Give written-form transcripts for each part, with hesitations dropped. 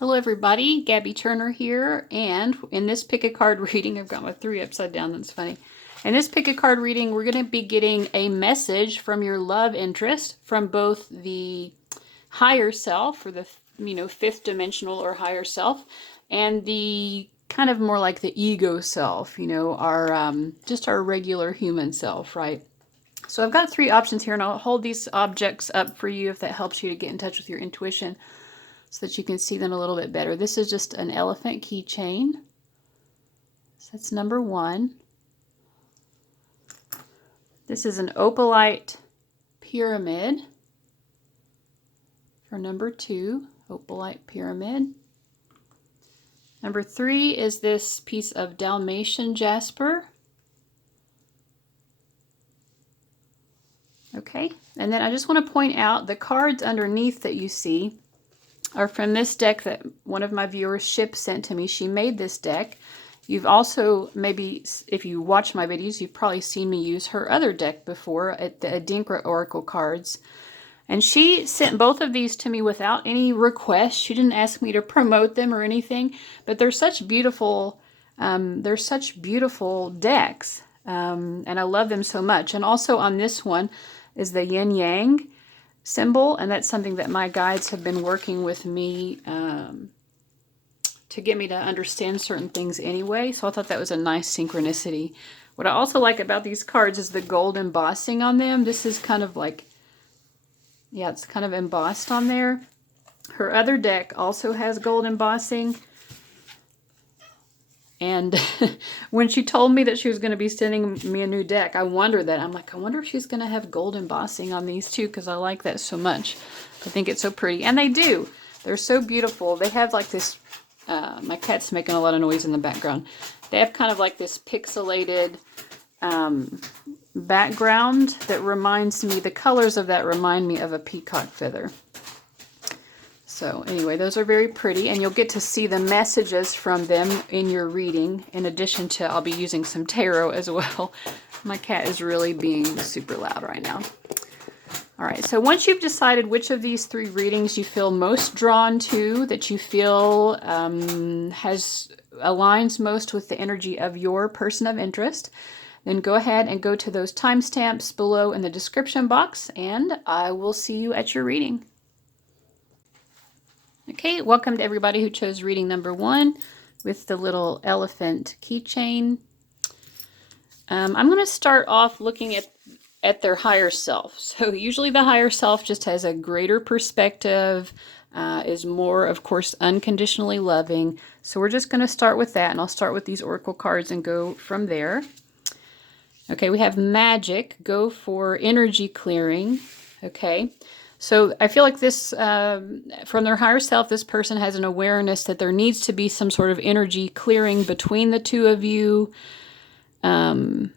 Hello everybody, Gabby Turner here, and in this pick a card reading, I've got my 3 upside down, that's funny. In this pick a card reading, we're going to be getting a message from your love interest from both the higher self, or the, fifth dimensional or higher self, and the kind of more like the ego self, our just our regular human self, right? So I've got 3 options here, and I'll hold these objects up for you if that helps you to get in touch with your intuition, so that you can see them a little bit better. This is just an elephant keychain. So that's number 1. This is an Opalite pyramid for number 2, Opalite pyramid. Number 3 is this piece of Dalmatian Jasper. Okay, and then I just want to point out the cards underneath that you see are from this deck that one of my viewers, Ship, sent to me. She made this deck. You've also, maybe if you watch my videos, you've probably seen me use her other deck before, at the Adinkra Oracle cards. And she sent both of these to me without any request. She didn't ask me to promote them or anything, but they're such beautiful decks. And I love them so much. And also on this one is the yin yang symbol, and that's something that my guides have been working with me to get me to understand certain things anyway, so I thought that was a nice synchronicity. What I also like about these cards is the gold embossing on them. This is kind of like, yeah, it's kind of embossed on there. Her other deck also has gold embossing. And when she told me that she was going to be sending me a new deck, I wondered that. I'm like, I wonder if she's going to have gold embossing on these too, because I like that so much. I think it's so pretty. And they do. They're so beautiful. They have like this, my cat's making a lot of noise in the background. They have kind of like this pixelated background that reminds me, the colors of that remind me of a peacock feather. So anyway, those are very pretty, and you'll get to see the messages from them in your reading, in addition to I'll be using some tarot as well. My cat is really being super loud right now. All right, so once you've decided which of these 3 readings you feel most drawn to, that you feel aligns most with the energy of your person of interest, then go ahead and go to those timestamps below in the description box, and I will see you at your reading. Okay, welcome to everybody who chose reading number 1 with the little elephant keychain. I'm going to start off looking at their higher self. So usually the higher self just has a greater perspective, is more, of course, unconditionally loving. So we're just going to start with that, and I'll start with these oracle cards and go from there. Okay, we have magic, go for energy clearing. Okay. So I feel like this, from their higher self, this person has an awareness that there needs to be some sort of energy clearing between the two of you. Let's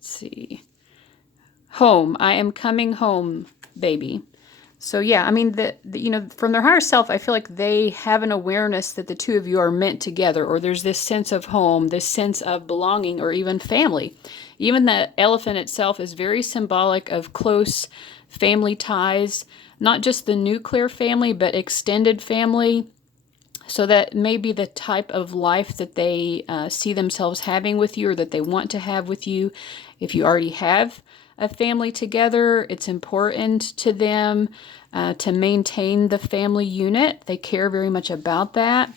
see. Home. I am coming home, baby. So yeah, I mean, from their higher self, I feel like they have an awareness that the two of you are meant together, or there's this sense of home, this sense of belonging, or even family. Even the elephant itself is very symbolic of close family ties, not just the nuclear family, but extended family. So that may be the type of life that they see themselves having with you, or that they want to have with you. If you already have a family together, it's important to them to maintain the family unit. They care very much about that.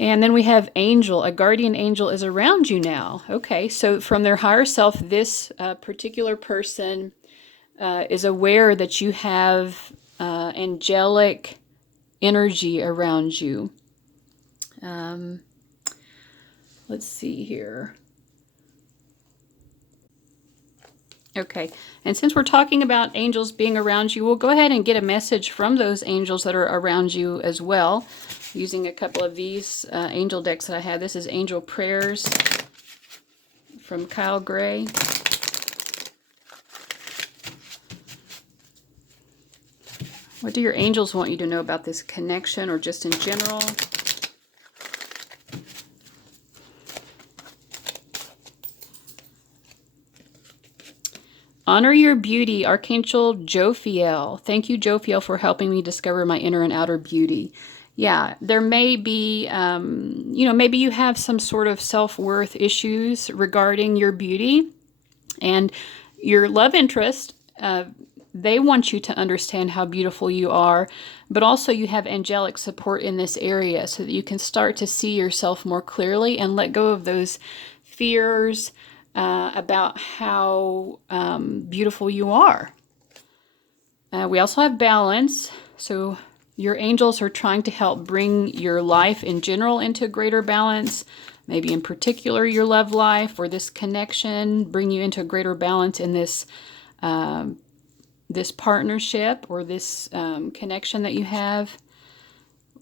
And then we have angel. A guardian angel is around you now. Okay, so from their higher self, this particular person is aware that you have angelic energy around you. Let's see here. Okay, and since we're talking about angels being around you, we'll go ahead and get a message from those angels that are around you as well, using a couple of these angel decks that I have. This is Angel Prayers from Kyle Gray. What do your angels want you to know about this connection, or just in general? Honor your beauty, Archangel Jophiel. Thank you, Jophiel, for helping me discover my inner and outer beauty. Yeah, there may be, maybe you have some sort of self-worth issues regarding your beauty, and your love interest, they want you to understand how beautiful you are, but also you have angelic support in this area so that you can start to see yourself more clearly and let go of those fears about how beautiful you are. We also have balance. So your angels are trying to help bring your life in general into greater balance. Maybe in particular your love life or this connection, bring you into greater balance in this this partnership or this connection that you have.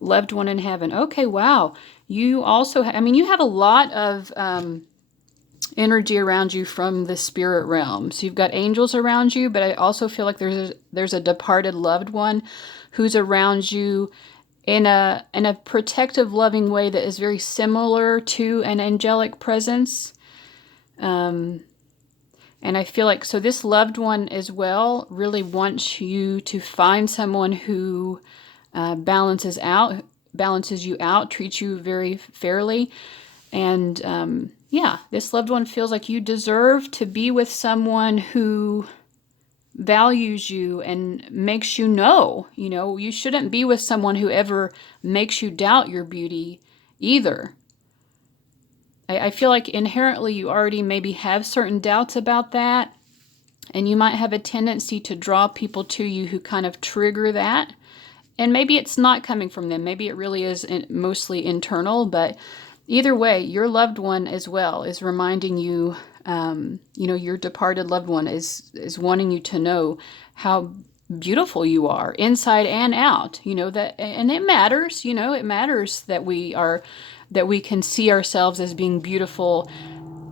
Loved one in heaven. Okay, wow. You also, you have a lot of energy around you from the spirit realm. So you've got angels around you, but I also feel like there's a departed loved one who's around you in a protective, loving way that is very similar to an angelic presence. And I feel like, so this loved one as well really wants you to find someone who balances you out, treats you very fairly. And yeah, this loved one feels like you deserve to be with someone who values you and makes you know, you shouldn't be with someone who ever makes you doubt your beauty either. I feel like inherently you already maybe have certain doubts about that, and you might have a tendency to draw people to you who kind of trigger that. And maybe it's not coming from them. Maybe it really is mostly internal, but either way, your loved one as well is reminding you, your departed loved one is wanting you to know how beautiful you are inside and out, that, and it matters, it matters that we can see ourselves as being beautiful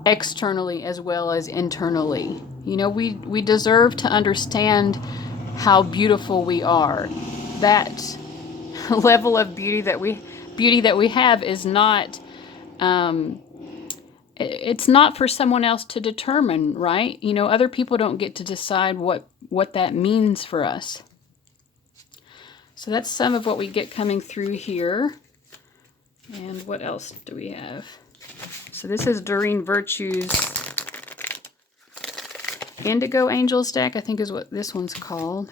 externally as well as internally. We deserve to understand how beautiful we are. That level of beauty that we have is not, it's not for someone else to determine, right? Other people don't get to decide what that means for us. So that's some of what we get coming through here. And what else do we have? So this is Doreen Virtue's Indigo Angels deck, I think is what this one's called.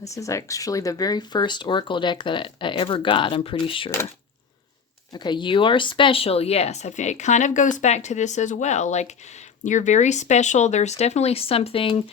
This is actually the very first Oracle deck that I ever got, I'm pretty sure. Okay, you are special, yes. I think it kind of goes back to this as well. Like, you're very special. There's definitely something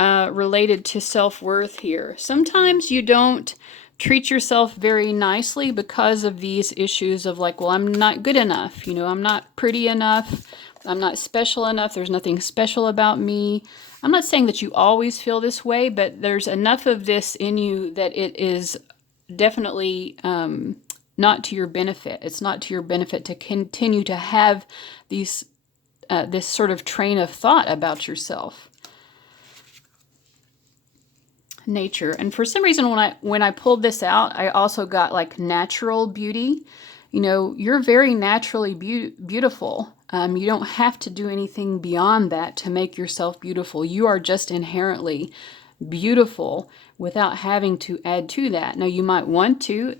related to self-worth here. Sometimes you don't treat yourself very nicely because of these issues of like, well, I'm not good enough. I'm not pretty enough. I'm not special enough. There's nothing special about me. I'm not saying that you always feel this way, but there's enough of this in you that it is definitely not to your benefit. It's not to your benefit to continue to have this sort of train of thought about yourself. Nature. And for some reason, when I pulled this out, I also got like natural beauty. You're very naturally beautiful. You don't have to do anything beyond that to make yourself beautiful. You are just inherently beautiful without having to add to that. Now, you might want to.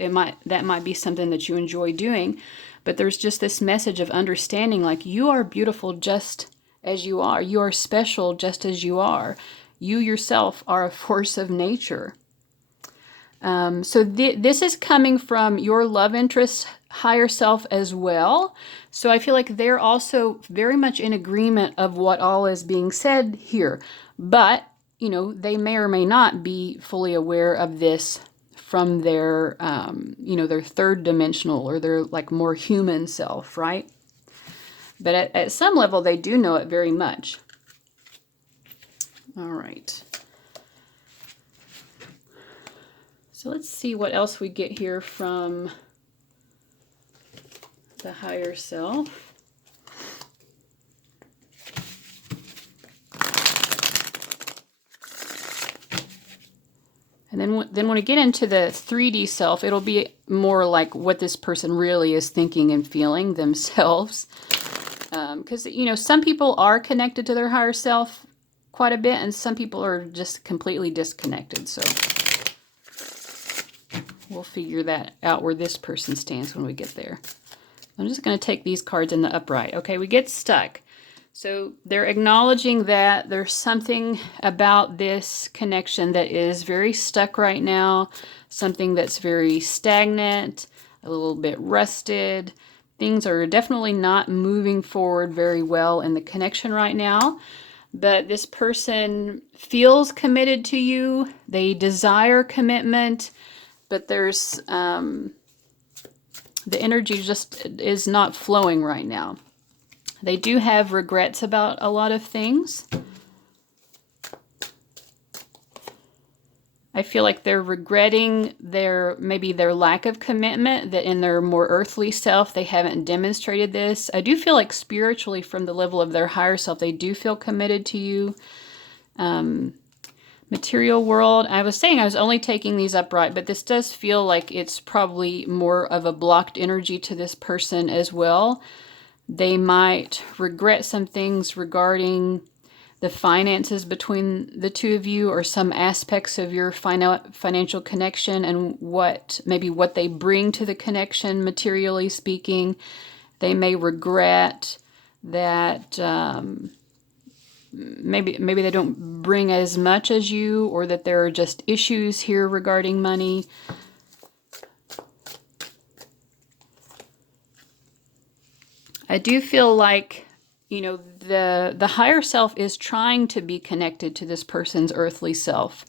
That might be something that you enjoy doing, but there's just this message of understanding, like, you are beautiful just as you are. You are special just as you are. You yourself are a force of nature. So this is coming from your love interest, higher self as well. So I feel like they're also very much in agreement of what all is being said here. But, they may or may not be fully aware of this from their, their third dimensional or their like more human self, right? But at some level, they do know it very much. All right. So let's see what else we get here from the higher self. And then when we get into the 3D self, it'll be more like what this person really is thinking and feeling themselves. because, you know, some people are connected to their higher self quite a bit, and some people are just completely disconnected. So we'll figure that out where this person stands when we get there. I'm just going to take these cards in the upright. Okay, we get stuck. So they're acknowledging that there's something about this connection that is very stuck right now, something that's very stagnant, a little bit rusted. Things are definitely not moving forward very well in the connection right now. But this person feels committed to you. They desire commitment, but there's the energy just is not flowing right now. They do have regrets about a lot of things. I feel like they're regretting maybe their lack of commitment, that in their more earthly self, they haven't demonstrated this. I do feel like spiritually, from the level of their higher self, they do feel committed to you. Material world, I was saying I was only taking these upright, but this does feel like it's probably more of a blocked energy to this person as well. They might regret some things regarding the finances between the two of you, or some aspects of your financial connection, and maybe what they bring to the connection, materially speaking. They may regret that maybe they don't bring as much as you, or that there are just issues here regarding money. I do feel like, you know, the higher self is trying to be connected to this person's earthly self.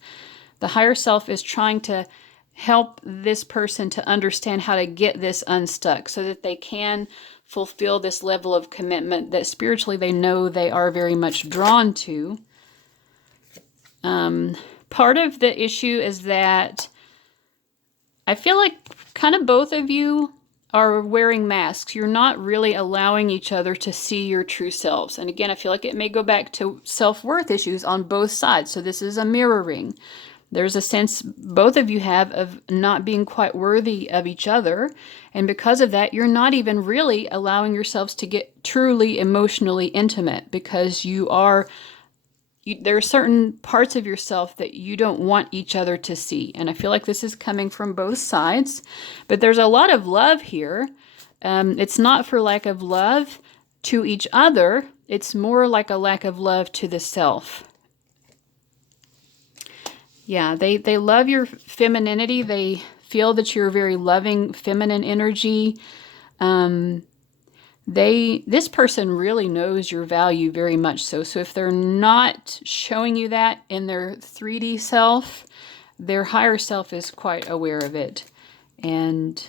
The higher self is trying to help this person to understand how to get this unstuck, so that they can fulfill this level of commitment that spiritually they know they are very much drawn to. Part of the issue is that I feel like kind of both of you are wearing masks. You're not really allowing each other to see your true selves. And again, I feel like it may go back to self-worth issues on both sides. So this is a mirroring. There's a sense both of you have of not being quite worthy of each other. And because of that, you're not even really allowing yourselves to get truly emotionally intimate, because there are certain parts of yourself that you don't want each other to see. And I feel like this is coming from both sides. But there's a lot of love here. It's not for lack of love to each other. It's more like a lack of love to the self. Yeah, they love your femininity. They feel that you're a very loving, feminine energy. This person really knows your value very much so. So if they're not showing you that in their 3D self, their higher self is quite aware of it. And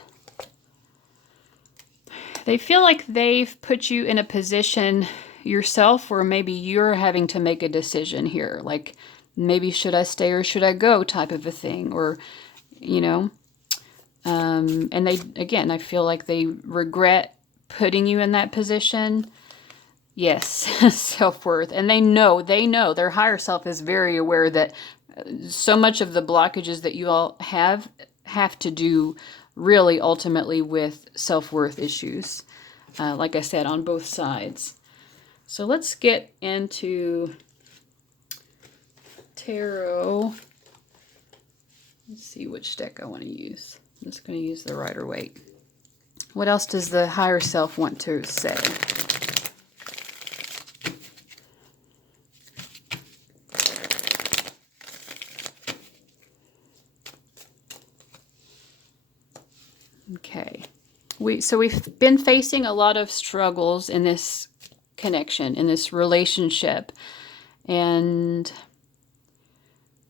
they feel like they've put you in a position yourself where maybe you're having to make a decision here. Like, maybe should I stay or should I go type of a thing. Or, you know, and I feel like they regret putting you in that position. Yes, self-worth. And they know, their higher self is very aware that so much of the blockages that you all have to do really ultimately with self-worth issues. Like I said, on both sides. So let's get into tarot. Let's see which deck I want to use. I'm just going to use the Rider-Waite. What else does the higher self want to say? Okay. So we've been facing a lot of struggles in this connection, in this relationship. And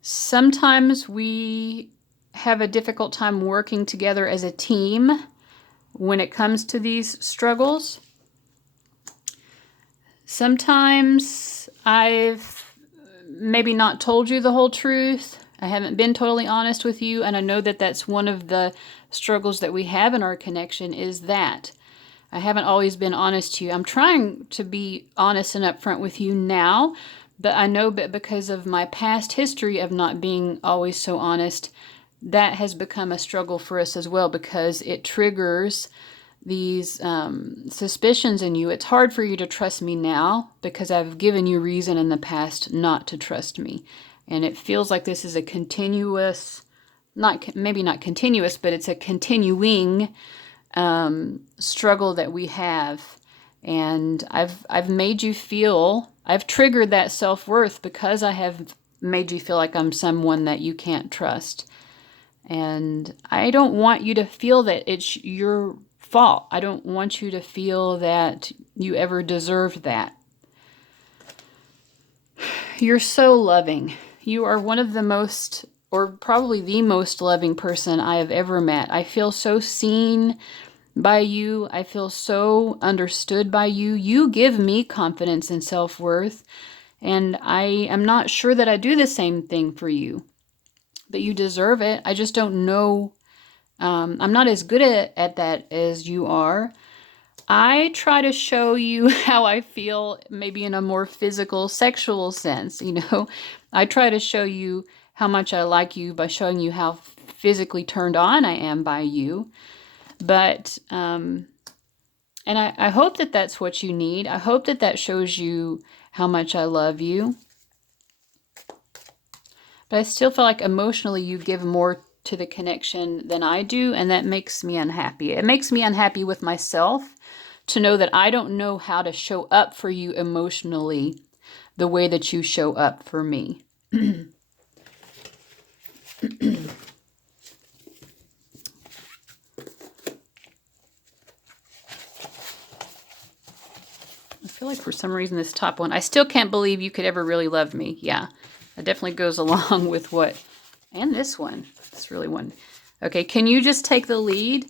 sometimes we have a difficult time working together as a team when it comes to these struggles. Sometimes I've maybe not told you the whole truth. I haven't been totally honest with you, and I know that that's one of the struggles that we have in our connection, is that I haven't always been honest to you. I'm trying to be honest and upfront with you now, but I know that because of my past history of not being always so honest, that has become a struggle for us as well, because it triggers suspicions in you. It's hard for you to trust me now because I've given you reason in the past not to trust me. And it feels like this is a continuous, maybe not continuous, but it's a continuing struggle that we have. And I've made you feel, I've triggered that self-worth because I have made you feel like I'm someone that you can't trust. And I don't want you to feel that it's your fault. I don't want you to feel that you ever deserved that. You're so loving. You are one of the most, or probably the most loving person I have ever met. I feel so seen by you. I feel so understood by you. You give me confidence and self-worth. And I am not sure that I do the same thing for you. But you deserve it. I just don't know. I'm not as good at that as you are. I try to show you how I feel, maybe in a more physical, sexual sense, you know. I try to show you how much I like you by showing you how physically turned on I am by you. But, and I hope that that's what you need. I hope that that shows you how much I love you. But I still feel like emotionally you give more to the connection than I do, and that makes me unhappy. It makes me unhappy with myself to know that I don't know how to show up for you emotionally the way that you show up for me. I feel like for some reason this top one, I still can't believe you could ever really love me. Yeah. It definitely goes along with what, and this one, it's really one. Okay, can you just take the lead?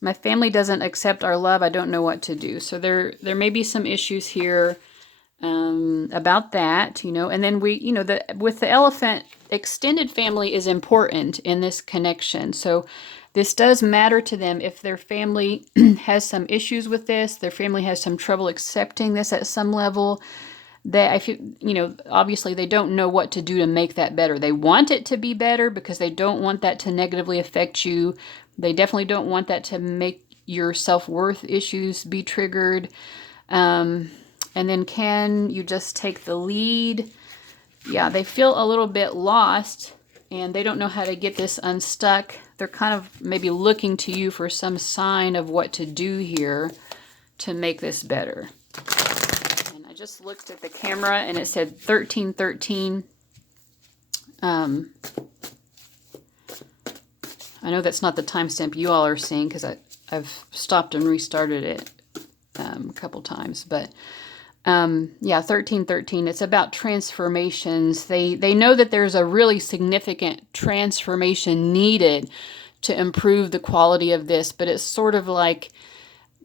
My family doesn't accept our love. I don't know what to do. So there may be some issues here about that, you know. And then we, you know, with the elephant, extended family is important in this connection. So this does matter to them. If their family has some issues with this, their family has some trouble accepting this at some level, I feel, you know, obviously they don't know what to do to make that better. They want it to be better because they don't want that to negatively affect you. They definitely don't want that to make your self-worth issues be triggered. And then can you just take the lead? Yeah, they feel a little bit lost and they don't know how to get this unstuck. They're kind of maybe looking to you for some sign of what to do here to make this better. Just looked at the camera and it said 1313. I know that's not the timestamp you all are seeing because I've stopped and restarted it a couple times, but yeah, 1313. It's about transformations. They know that there's a really significant transformation needed to improve the quality of this, but it's sort of like,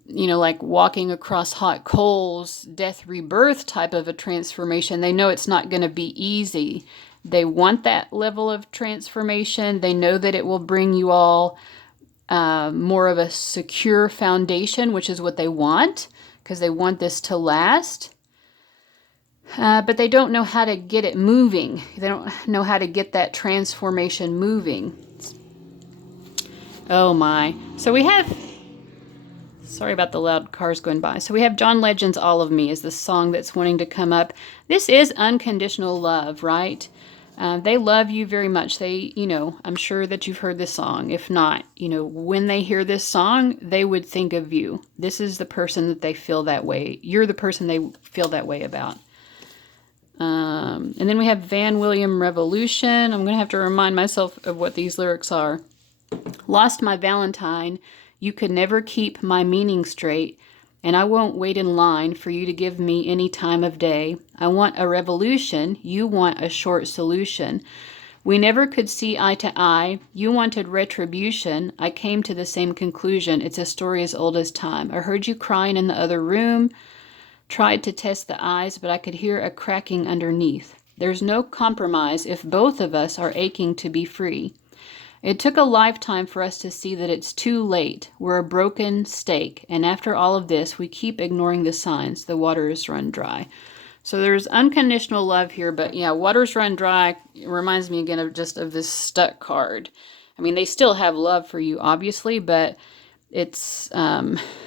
you know, like walking across hot coals, death rebirth type of a transformation. They know it's not going to be easy. They want that level of transformation. They know that it will bring you all more of a secure foundation, which is what they want, because they want this to last. But they don't know how to get it moving. They don't know how to get that transformation moving. Oh my. So we have... Sorry about the loud cars going by. So we have John Legend's All of Me is the song that's wanting to come up. This is unconditional love, right? They love you very much. They, you know, I'm sure that you've heard this song. If not, you know, when they hear this song, they would think of you. This is the person that they feel that way. You're the person they feel that way about. And then we have Van William Revolution. I'm going to have to remind myself of what these lyrics are. Lost my Valentine. You could never keep my meaning straight, and I won't wait in line for you to give me any time of day. I want a revolution. You want a short solution. We never could see eye to eye. You wanted retribution. I came to the same conclusion. It's a story as old as time. I heard you crying in the other room. Tried to test the eyes, but I could hear a cracking underneath. There's no compromise if both of us are aching to be free. It took a lifetime for us to see that it's too late. We're a broken stake, and after all of this, we keep ignoring the signs. The waters run dry. So there's unconditional love here, but yeah, waters run dry. It reminds me again of just of this stuck card. I mean, they still have love for you, obviously, but It's,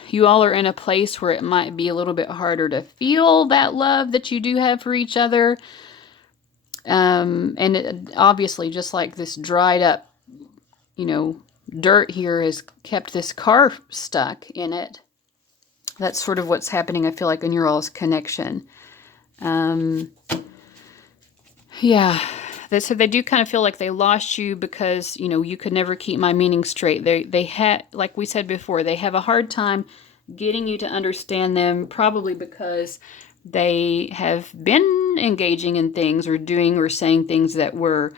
you all are in a place where it might be a little bit harder to feel that love that you do have for each other. And it, obviously, just like this dried up, you know, dirt here has kept this car stuck in it. That's sort of what's happening, I feel like, in your all's connection. Yeah. So they do kind of feel like they lost you because, you know, you could never keep my meaning straight. They had, like we said before, they have a hard time getting you to understand them, probably because they have been engaging in things or doing or saying things that were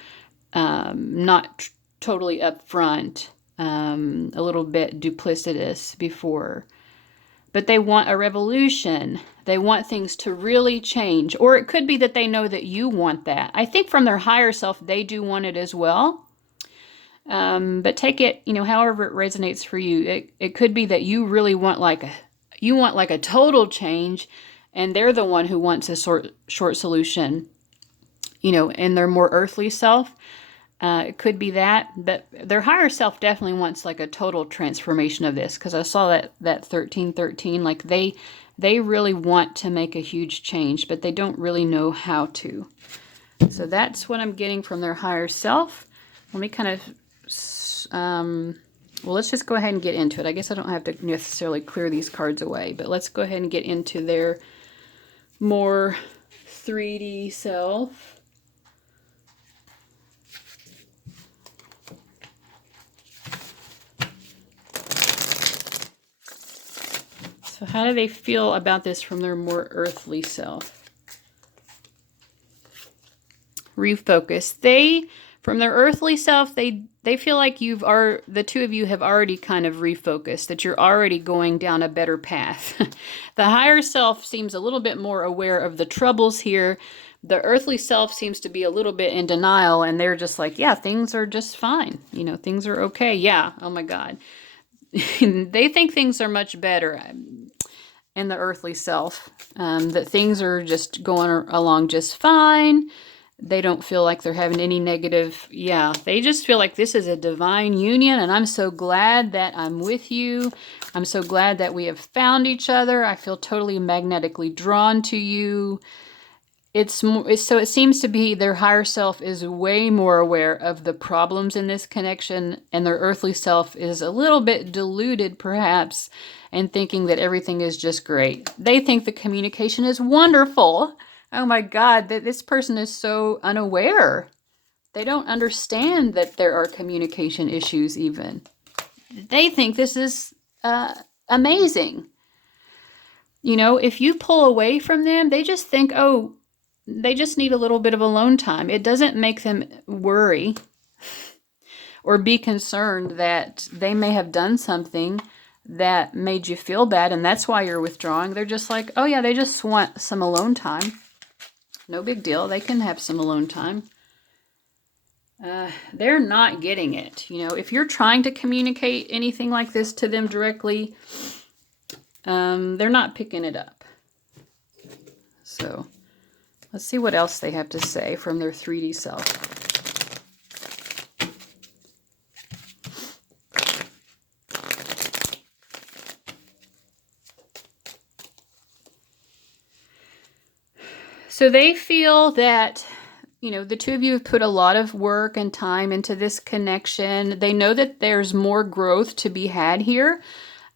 not totally upfront, a little bit duplicitous before. But they want a revolution. They want things to really change. Or it could be that they know that you want that. I think from their higher self, they do want it as well. But take it, you know, however it resonates for you. It could be that you really want like a total change, and they're the one who wants a short solution, you know, in their more earthly self. It could be that, but their higher self definitely wants like a total transformation of this, because I saw that 1313, like they really want to make a huge change, but they don't really know how to. So that's what I'm getting from their higher self. Let me kind of, well, let's just go ahead and get into it. I guess I don't have to necessarily clear these cards away, but let's go ahead and get into their more 3D self. So how do they feel about this from their more earthly self? Refocus. From their earthly self, they feel like the two of you have already kind of refocused, that you're already going down a better path. The higher self seems a little bit more aware of the troubles here. The earthly self seems to be a little bit in denial, and they're just like, yeah, things are just fine. You know, things are okay. Yeah, oh my God. They think things are much better in the earthly self, that things are just going along just fine. They don't feel like they're having any negative, yeah, they just feel like this is a divine union, and I'm so glad that I'm with you. I'm so glad that we have found each other. I feel totally magnetically drawn to you. So it seems to be their higher self is way more aware of the problems in this connection, and their earthly self is a little bit deluded, perhaps, and thinking that everything is just great. They think the communication is wonderful. Oh my God, that this person is so unaware. They don't understand that there are communication issues even. They think this is amazing. You know, if you pull away from them, they just think, oh, they just need a little bit of alone time. It doesn't make them worry or be concerned that they may have done something that made you feel bad, and that's why you're withdrawing. They're just like, oh yeah, they just want some alone time. No big deal. They can have some alone time. They're not getting it. You know, if you're trying to communicate anything like this to them directly, they're not picking it up. So let's see what else they have to say from their 3D self. So they feel that, you know, the two of you have put a lot of work and time into this connection. They know that there's more growth to be had here.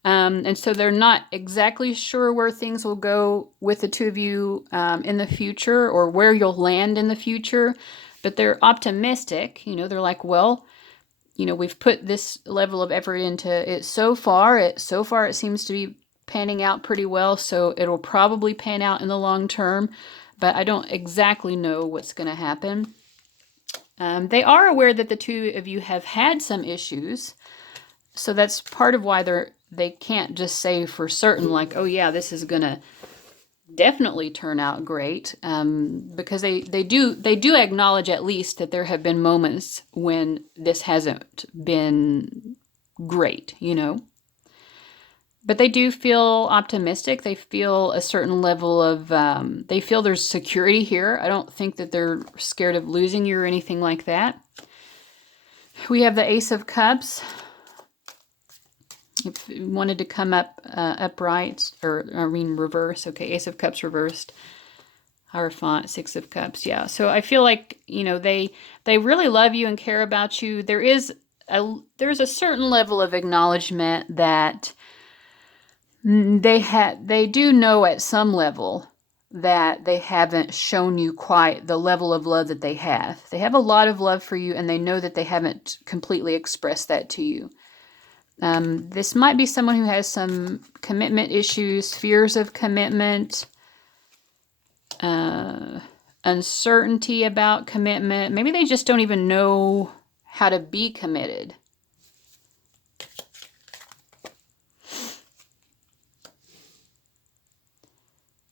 And so they're not exactly sure where things will go with the two of you in the future, or where you'll land in the future, but they're optimistic. You know, they're like, well, you know, we've put this level of effort into it so far. It seems to be panning out pretty well, so it'll probably pan out in the long term, but I don't exactly know what's going to happen. They are aware that the two of you have had some issues, so that's part of why they can't just say for certain, like, oh yeah, this is gonna definitely turn out great, because they do acknowledge at least that there have been moments when this hasn't been great, you know. But they do feel optimistic. They feel a certain level of, they feel there's security here. I don't think that they're scared of losing you or anything like that. We have the Ace of Cups. If you wanted to come up upright, or I mean reverse, okay, Ace of Cups reversed, Hierophant, Six of Cups, yeah. So I feel like, you know, they really love you and care about you. There's a certain level of acknowledgement that they do know at some level that they haven't shown you quite the level of love that they have. They have a lot of love for you, and they know that they haven't completely expressed that to you. This might be someone who has some commitment issues, fears of commitment, uncertainty about commitment. Maybe they just don't even know how to be committed.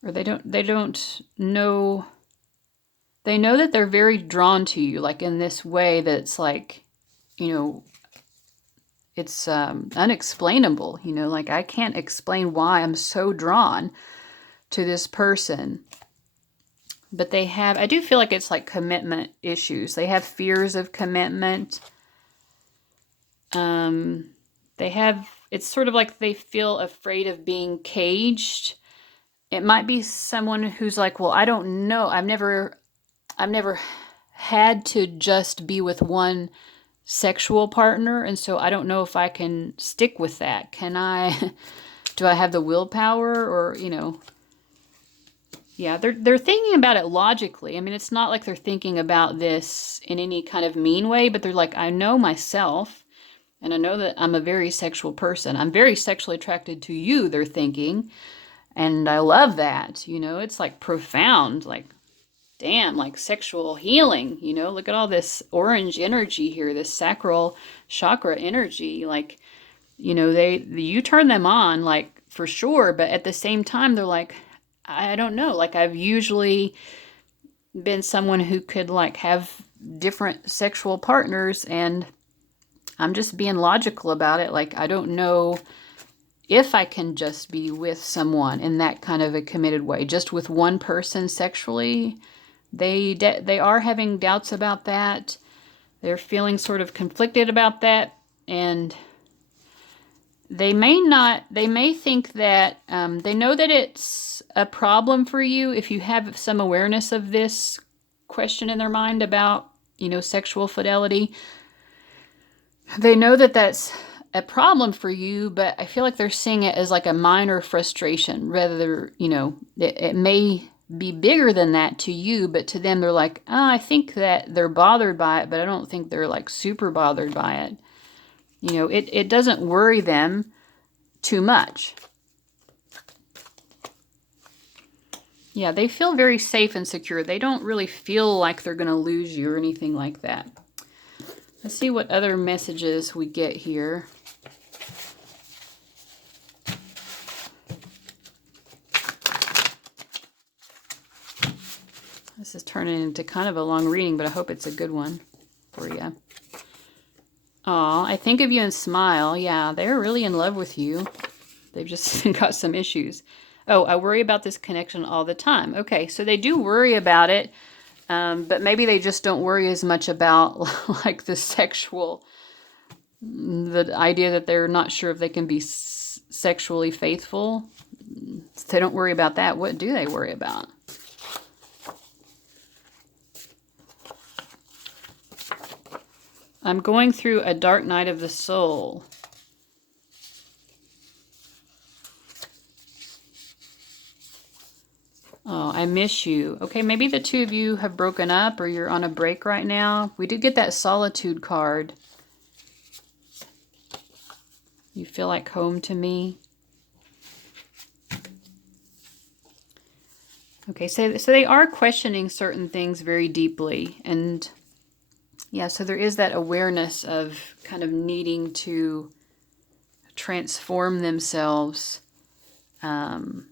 Or they don't know. They know that they're very drawn to you, like in this way that's like, you know, it's unexplainable, you know, like I can't explain why I'm so drawn to this person. But they have, I do feel like it's like commitment issues. They have fears of commitment. They have, it's sort of like they feel afraid of being caged. It might be someone who's like, well, I don't know. I've never had to just be with one sexual partner, and so I don't know if I can stick with that. Can I, do I have the willpower, or, you know, yeah, they're thinking about it logically. I mean, it's not like they're thinking about this in any kind of mean way, but they're like, I know myself, and I know that I'm a very sexual person. I'm very sexually attracted to you, they're thinking, and I love that. You know, it's like profound, like, damn, like sexual healing, you know, look at all this orange energy here, this sacral chakra energy, like, you know, you turn them on, like, for sure, but at the same time, they're like, I don't know, like, I've usually been someone who could, like, have different sexual partners, and I'm just being logical about it, like, I don't know if I can just be with someone in that kind of a committed way, just with one person sexually. They are having doubts about that. They're feeling sort of conflicted about that, and they may think that they know that it's a problem for you if you have some awareness of this question in their mind about, you know, sexual fidelity. They know that that's a problem for you, but I feel like they're seeing it as like a minor frustration, rather, you know, it may be bigger than that to you, but to them they're like, oh, I think that they're bothered by it, but I don't think they're like super bothered by it. You know, it doesn't worry them too much. Yeah, they feel very safe and secure. They don't really feel like they're going to lose you or anything like that. Let's see what other messages we get here. This is turning into kind of a long reading, but I hope it's a good one for you. Aw, I think of you and smile. Yeah, they're really in love with you. They've just got some issues. Oh, I worry about this connection all the time. Okay, so they do worry about it, but maybe they just don't worry as much about like the idea that they're not sure if they can be sexually faithful. So they don't worry about that. What do they worry about? I'm going through a dark night of the soul. Oh, I miss you. Okay, maybe the two of you have broken up, or you're on a break right now. We did get that solitude card. You feel like home to me. Okay, so they are questioning certain things very deeply. And yeah, so there is that awareness of kind of needing to transform themselves. You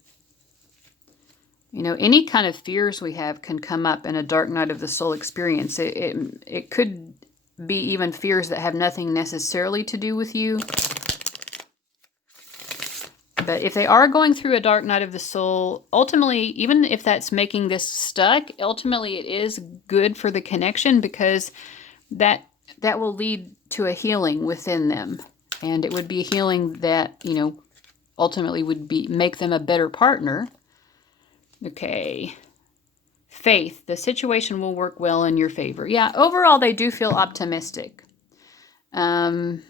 know, any kind of fears we have can come up in a dark night of the soul experience. It could be even fears that have nothing necessarily to do with you. But if they are going through a dark night of the soul, ultimately, even if that's making this stuck, ultimately it is good for the connection, because that will lead to a healing within them. And it would be a healing that, you know, ultimately would make them a better partner. Okay. Faith. The situation will work well in your favor. Yeah, overall they do feel optimistic. I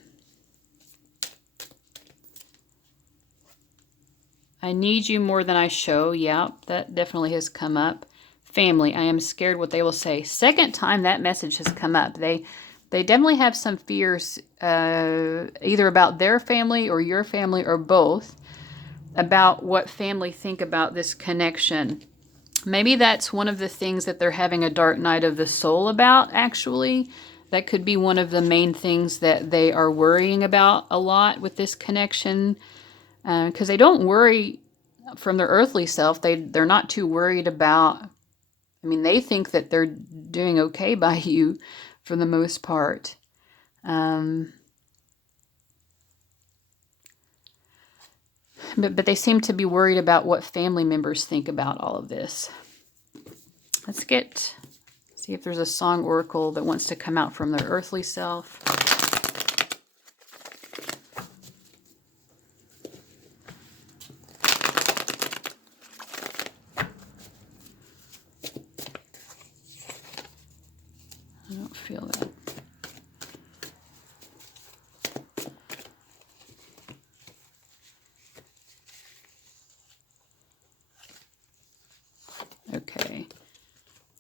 need you more than I show. Yeah, that definitely has come up. Family. I am scared what they will say. Second time that message has come up. They definitely have some fears, either about their family or your family or both, about what family think about this connection. Maybe that's one of the things that they're having a dark night of the soul about, actually. That could be one of the main things that they are worrying about a lot with this connection. Because they don't worry from their earthly self. They're not too worried about, I mean, they think that they're doing okay by you for the most part. But they seem to be worried about what family members think about all of this. Let's see if there's a song oracle that wants to come out from their earthly self. I don't feel that. Okay.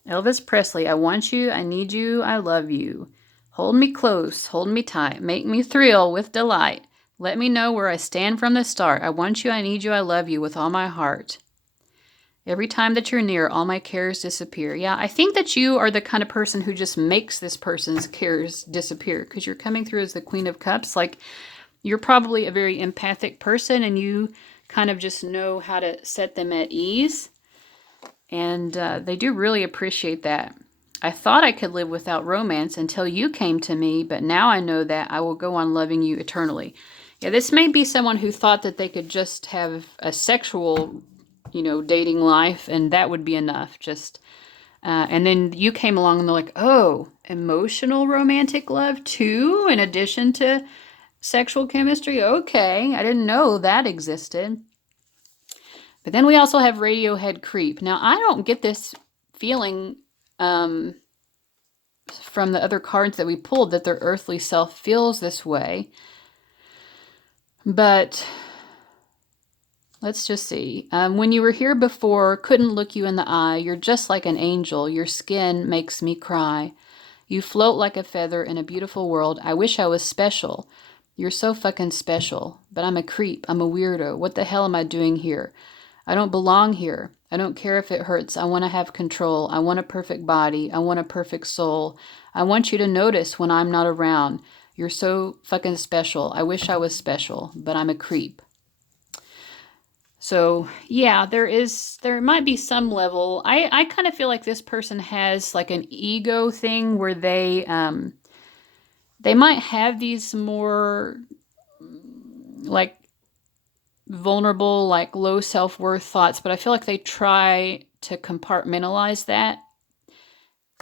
Elvis Presley, I want you, I need you, I love you. Hold me close, hold me tight, make me thrill with delight. Let me know where I stand from the start. I want you, I need you, I love you with all my heart. Every time that you're near, all my cares disappear. Yeah, I think that you are the kind of person who just makes this person's cares disappear, because you're coming through as the Queen of Cups. Like, you're probably a very empathic person, and you kind of just know how to set them at ease. And they do really appreciate that. I thought I could live without romance until you came to me, but now I know that I will go on loving you eternally. Yeah, this may be someone who thought that they could just have a sexual, you know, dating life, and that would be enough. And then you came along and they're like, oh, emotional romantic love too, in addition to sexual chemistry? Okay, I didn't know that existed. But then we also have Radiohead Creep. Now, I don't get this feeling from the other cards that we pulled that their earthly self feels this way. But let's just see. When you were here before, couldn't look you in the eye. You're just like an angel. Your skin makes me cry. You float like a feather in a beautiful world. I wish I was special. You're so fucking special. But I'm a creep. I'm a weirdo. What the hell am I doing here? I don't belong here. I don't care if it hurts. I want to have control. I want a perfect body. I want a perfect soul. I want you to notice when I'm not around. You're so fucking special. I wish I was special, but I'm a creep. So, yeah, there might be some level. I kind of feel like this person has like an ego thing where they might have these more like vulnerable, like low self-worth thoughts, but I feel like they try to compartmentalize that.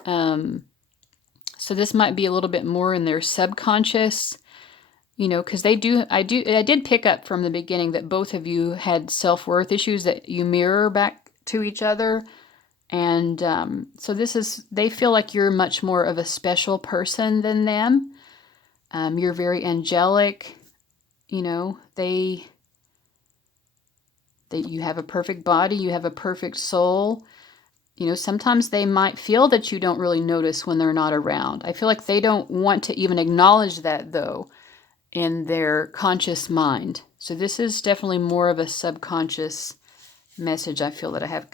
So this might be a little bit more in their subconscious, you know, because I did pick up from the beginning that both of you had self-worth issues that you mirror back to each other. And so they feel like you're much more of a special person than them. You're very angelic, you know, you have a perfect body, you have a perfect soul. You know, sometimes they might feel that you don't really notice when they're not around. I feel like they don't want to even acknowledge that, though, in their conscious mind. So this is definitely more of a subconscious message I feel that I have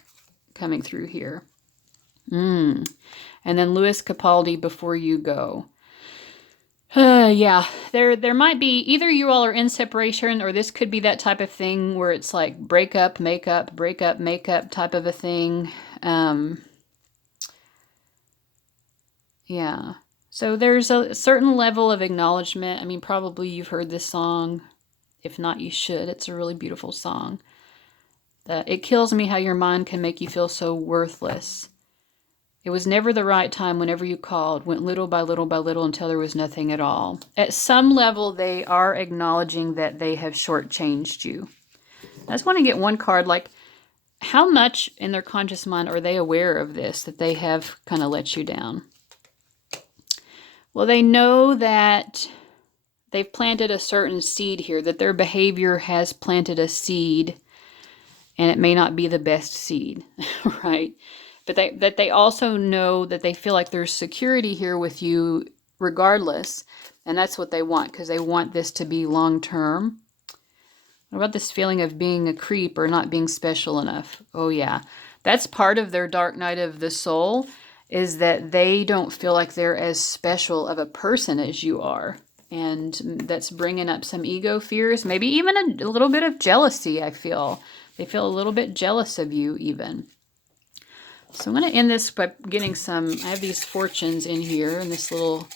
coming through here. And then Louis Capaldi, Before You Go. Yeah, there might be, either you all are in separation, or this could be that type of thing where it's like break up, make up type of a thing. Yeah. So there's a certain level of acknowledgement. I mean, probably you've heard this song. If not, you should. It's a really beautiful song. It kills me how your mind can make you feel so worthless. It was never the right time whenever you called. Went little by little by little until there was nothing at all. At some level, they are acknowledging that they have shortchanged you. I just want to get one card, like, how much in their conscious mind are they aware of this, that they have kind of let you down? Well, they know that they've planted a certain seed here, that their behavior has planted a seed, and it may not be the best seed, right? But they also know that they feel like there's security here with you regardless, and that's what they want, because they want this to be long-term. What about this feeling of being a creep or not being special enough? Oh yeah, that's part of their dark night of the soul, is that they don't feel like they're as special of a person as you are. And that's bringing up some ego fears, maybe even a little bit of jealousy, I feel. They feel a little bit jealous of you even. So I'm going to end this by getting some, I have these fortunes in here in this little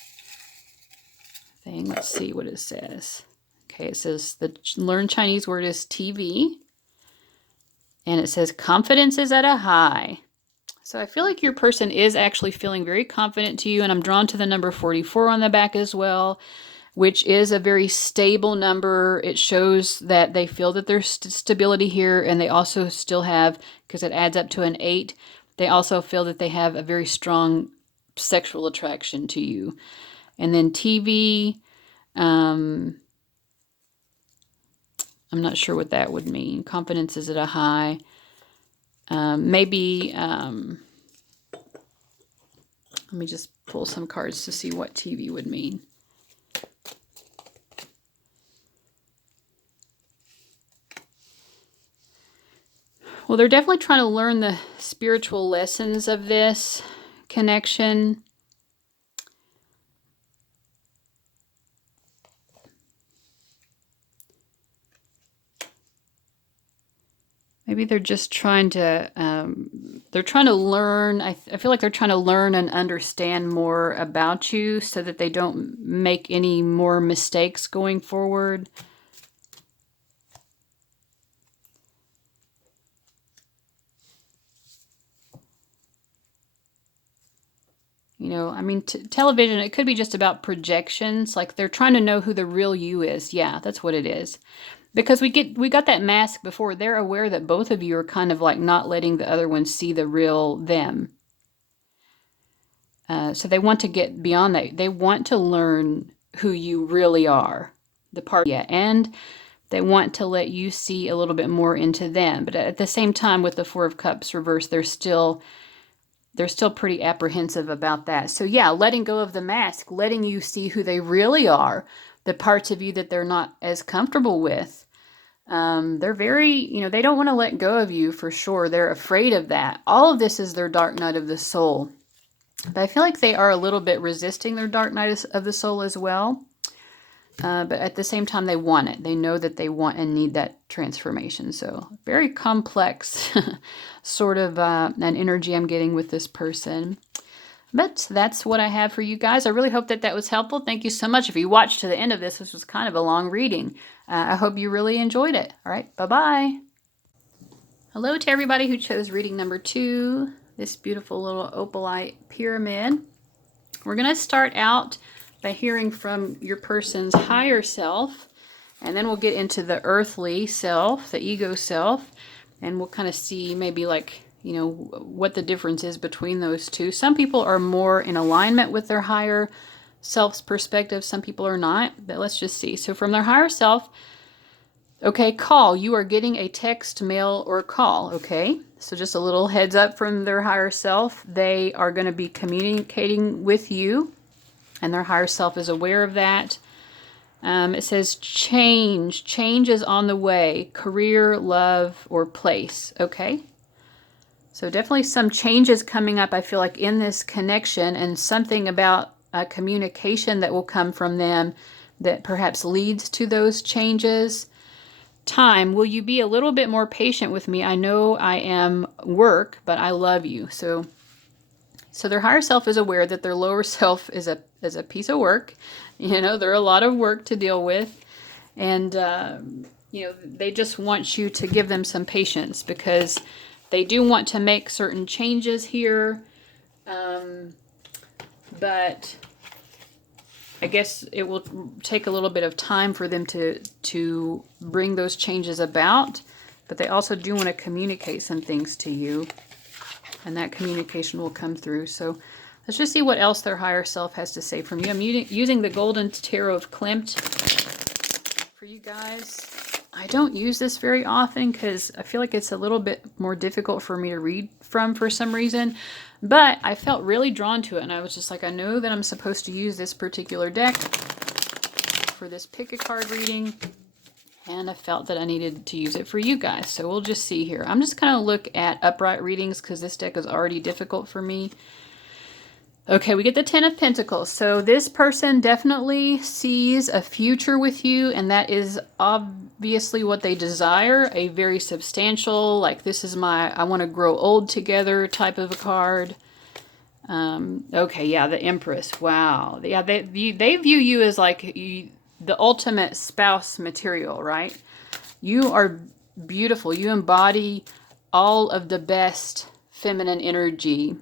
thing. Let's see what it says. Okay, it says the learned Chinese word is TV. And it says confidence is at a high. So I feel like your person is actually feeling very confident to you. And I'm drawn to the number 44 on the back as well, which is a very stable number. It shows that they feel that there's stability here. And they also still have, because it adds up to an 8, they also feel that they have a very strong sexual attraction to you. And then TV, I'm not sure what that would mean. Confidence is at a high. Maybe, let me just pull some cards to see what TV would mean. Well, they're definitely trying to learn the spiritual lessons of this connection. Maybe they're just trying to, learn, I feel like they're trying to learn and understand more about you so that they don't make any more mistakes going forward. You know, I mean, television, it could be just about projections. Like they're trying to know who the real you is. Yeah, that's what it is. Because we got that mask before. They're aware that both of you are kind of like not letting the other one see the real them. So they want to get beyond that. They want to learn who you really are. And they want to let you see a little bit more into them. But at the same time, with the Four of Cups reversed, they're still pretty apprehensive about that. So yeah, letting go of the mask, letting you see who they really are, the parts of you that they're not as comfortable with. They're very, they don't want to let go of you for sure. They're afraid of that. All of this is their dark night of the soul. But I feel like they are a little bit resisting their dark night of the soul as well. But at the same time, they want it. They know that they want and need that transformation. So very complex sort of an energy I'm getting with this person. But that's what I have for you guys. I really hope that was helpful. Thank you so much. If you watched to the end of this, this was kind of a long reading. I hope you really enjoyed it. All right, bye-bye. Hello to everybody who chose reading number 2, this beautiful little opalite pyramid. We're going to start out by hearing from your person's higher self, and then we'll get into the earthly self, the ego self, and we'll kind of see maybe like, what the difference is between those two. Some people are more in alignment with their higher self's perspective. Some people are not, but let's just see. So from their higher self, okay, call. You are getting a text, mail, or call, okay? So just a little heads up from their higher self. They are going to be communicating with you, and their higher self is aware of that. It says change. Change is on the way. Career, love, or place, okay? So definitely some changes coming up, I feel like, in this connection, and something about communication that will come from them that perhaps leads to those changes. Time, will you be a little bit more patient with me? I know I am work, but I love you. So their higher self is aware that their lower self is a piece of work. There are a lot of work to deal with. And, they just want you to give them some patience, because they do want to make certain changes here. But I guess it will take a little bit of time for them to bring those changes about. But they also do want to communicate some things to you. And that communication will come through. So let's just see what else their higher self has to say from you. I'm using the Golden Tarot of Klimt for you guys. I don't use this very often because I feel like it's a little bit more difficult for me to read from for some reason. But I felt really drawn to it. And I was just like, I know that I'm supposed to use this particular deck for this pick a card reading. And I felt that I needed to use it for you guys. So we'll just see here. I'm just going to look at upright readings because this deck is already difficult for me. Okay, we get the Ten of Pentacles. So this person definitely sees a future with you, and that is obviously what they desire. A very substantial, like this is my, I want to grow old together type of a card. Okay, yeah, the Empress. Wow. Yeah, they view you as like the ultimate spouse material, right? You are beautiful. You embody all of the best feminine energy.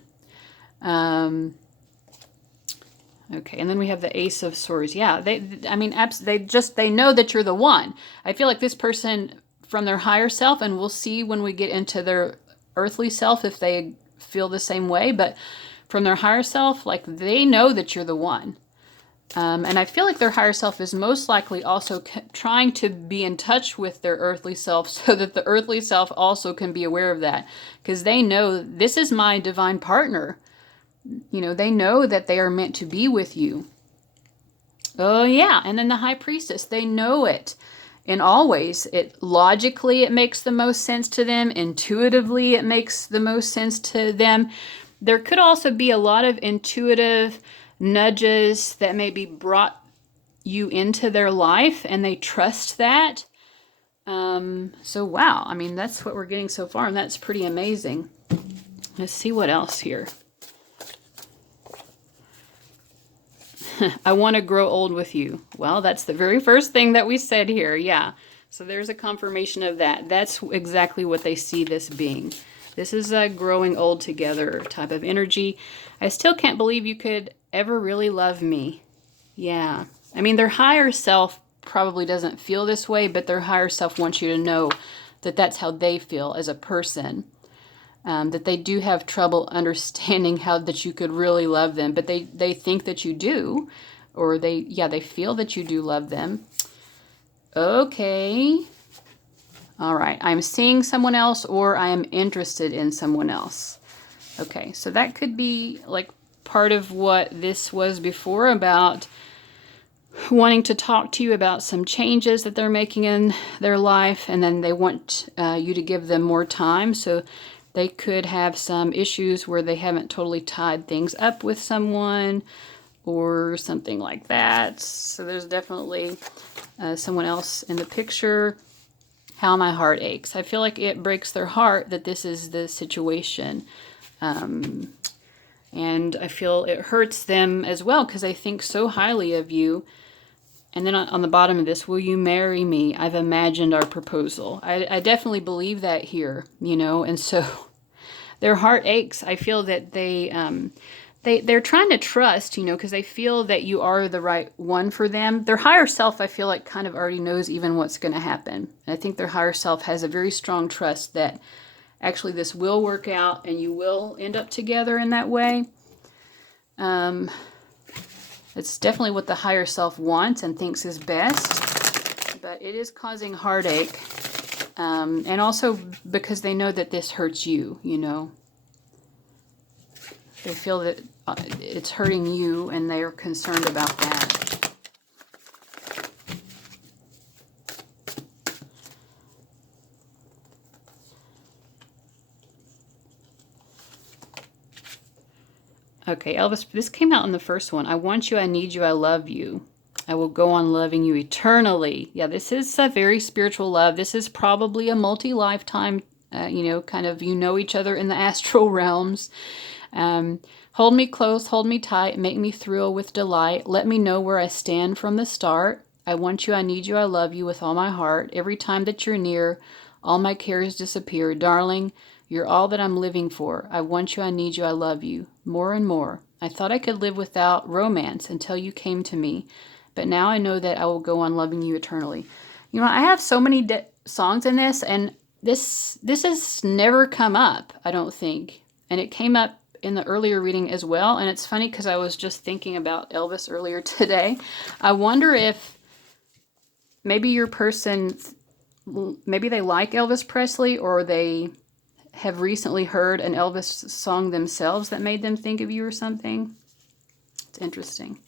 Okay, and then we have the Ace of Swords. Yeah, they know that you're the one. I feel like this person from their higher self, and we'll see when we get into their earthly self if they feel the same way, but from their higher self, like they know that you're the one. And I feel like their higher self is most likely also trying to be in touch with their earthly self so that the earthly self also can be aware of that. Because they know, this is my divine partner. You know, they know that they are meant to be with you. Oh, yeah. And then the High Priestess, they know it. And always, logically, it makes the most sense to them. Intuitively, it makes the most sense to them. There could also be a lot of intuitive nudges that maybe brought you into their life, and they trust that. So, wow. I mean, that's what we're getting so far, and that's pretty amazing. Let's see what else here. I want to grow old with you. Well, that's the very first thing that we said here. Yeah. So there's a confirmation of that. That's exactly what they see this being. This is a growing old together type of energy. I still can't believe you could ever really love me. Yeah. I mean, their higher self probably doesn't feel this way, but their higher self wants you to know that that's how they feel as a person. That they do have trouble understanding how that you could really love them, but they think that you do, or they feel that you do love them. Okay. All right. I'm seeing someone else, or I am interested in someone else. Okay. So that could be like part of what this was before, about wanting to talk to you about some changes that they're making in their life, and then they want you to give them more time. So they could have some issues where they haven't totally tied things up with someone or something like that. So there's definitely someone else in the picture. How my heart aches. I feel like it breaks their heart that this is the situation. And I feel it hurts them as well because they think so highly of you. And then on the bottom of this, will you marry me? I've imagined our proposal. I definitely believe that here, you know, and so their heart aches. I feel that they're trying to trust, you know, because they feel that you are the right one for them. Their higher self, I feel like, kind of already knows even what's going to happen. And I think their higher self has a very strong trust that actually this will work out and you will end up together in that way. It's definitely what the higher self wants and thinks is best, but it is causing heartache. And also because they know that this hurts you, you know. They feel that it's hurting you and they're concerned about that. Okay, Elvis, this came out in the first one. I want you, I need you, I love you. I will go on loving you eternally. Yeah, this is a very spiritual love. This is probably a multi-lifetime, you know, kind of, you know each other in the astral realms. Hold me close, hold me tight, make me thrill with delight. Let me know where I stand from the start. I want you, I need you, I love you with all my heart. Every time that you're near, All my cares disappear. Darling, you're all that I'm living for. I want you, I need you, I love you. More and more. I thought I could live without romance until you came to me. But now I know that I will go on loving you eternally. You know, I have so many songs in this, and this has never come up, I don't think. And it came up in the earlier reading as well. And it's funny because I was just thinking about Elvis earlier today. I wonder if maybe your person, maybe they like Elvis Presley, or they have recently heard an Elvis song themselves that made them think of you or something. It's interesting.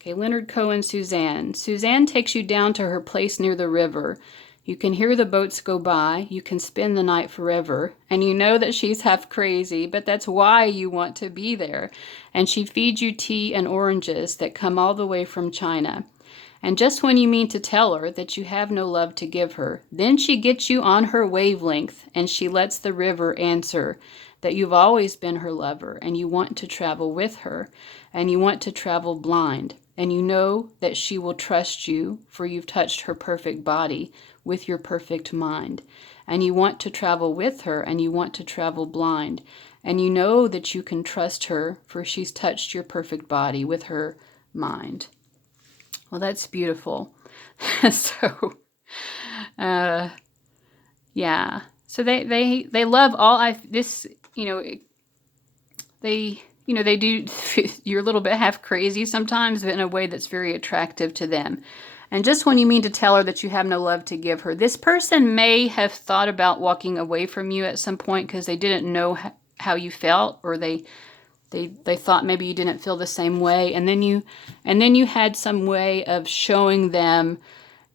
Okay, Leonard Cohen, Suzanne. Suzanne takes you down to her place near the river. You can hear the boats go by. You can spend the night forever. And you know that she's half crazy, but that's why you want to be there. And she feeds you tea and oranges that come all the way from China. And just when you mean to tell her that you have no love to give her, then she gets you on her wavelength, and she lets the river answer that you've always been her lover, and you want to travel with her, and you want to travel blind. And you know that she will trust you, for you've touched her perfect body with your perfect mind. And you want to travel with her, and you want to travel blind. And you know that you can trust her, for she's touched your perfect body with her mind. Well, that's beautiful. So, yeah. So they love all this, you know, they do, you're a little bit half crazy sometimes, but in a way that's very attractive to them. And just when you mean to tell her that you have no love to give her, this person may have thought about walking away from you at some point because they didn't know how you felt, or they thought maybe you didn't feel the same way. And then you had some way of showing them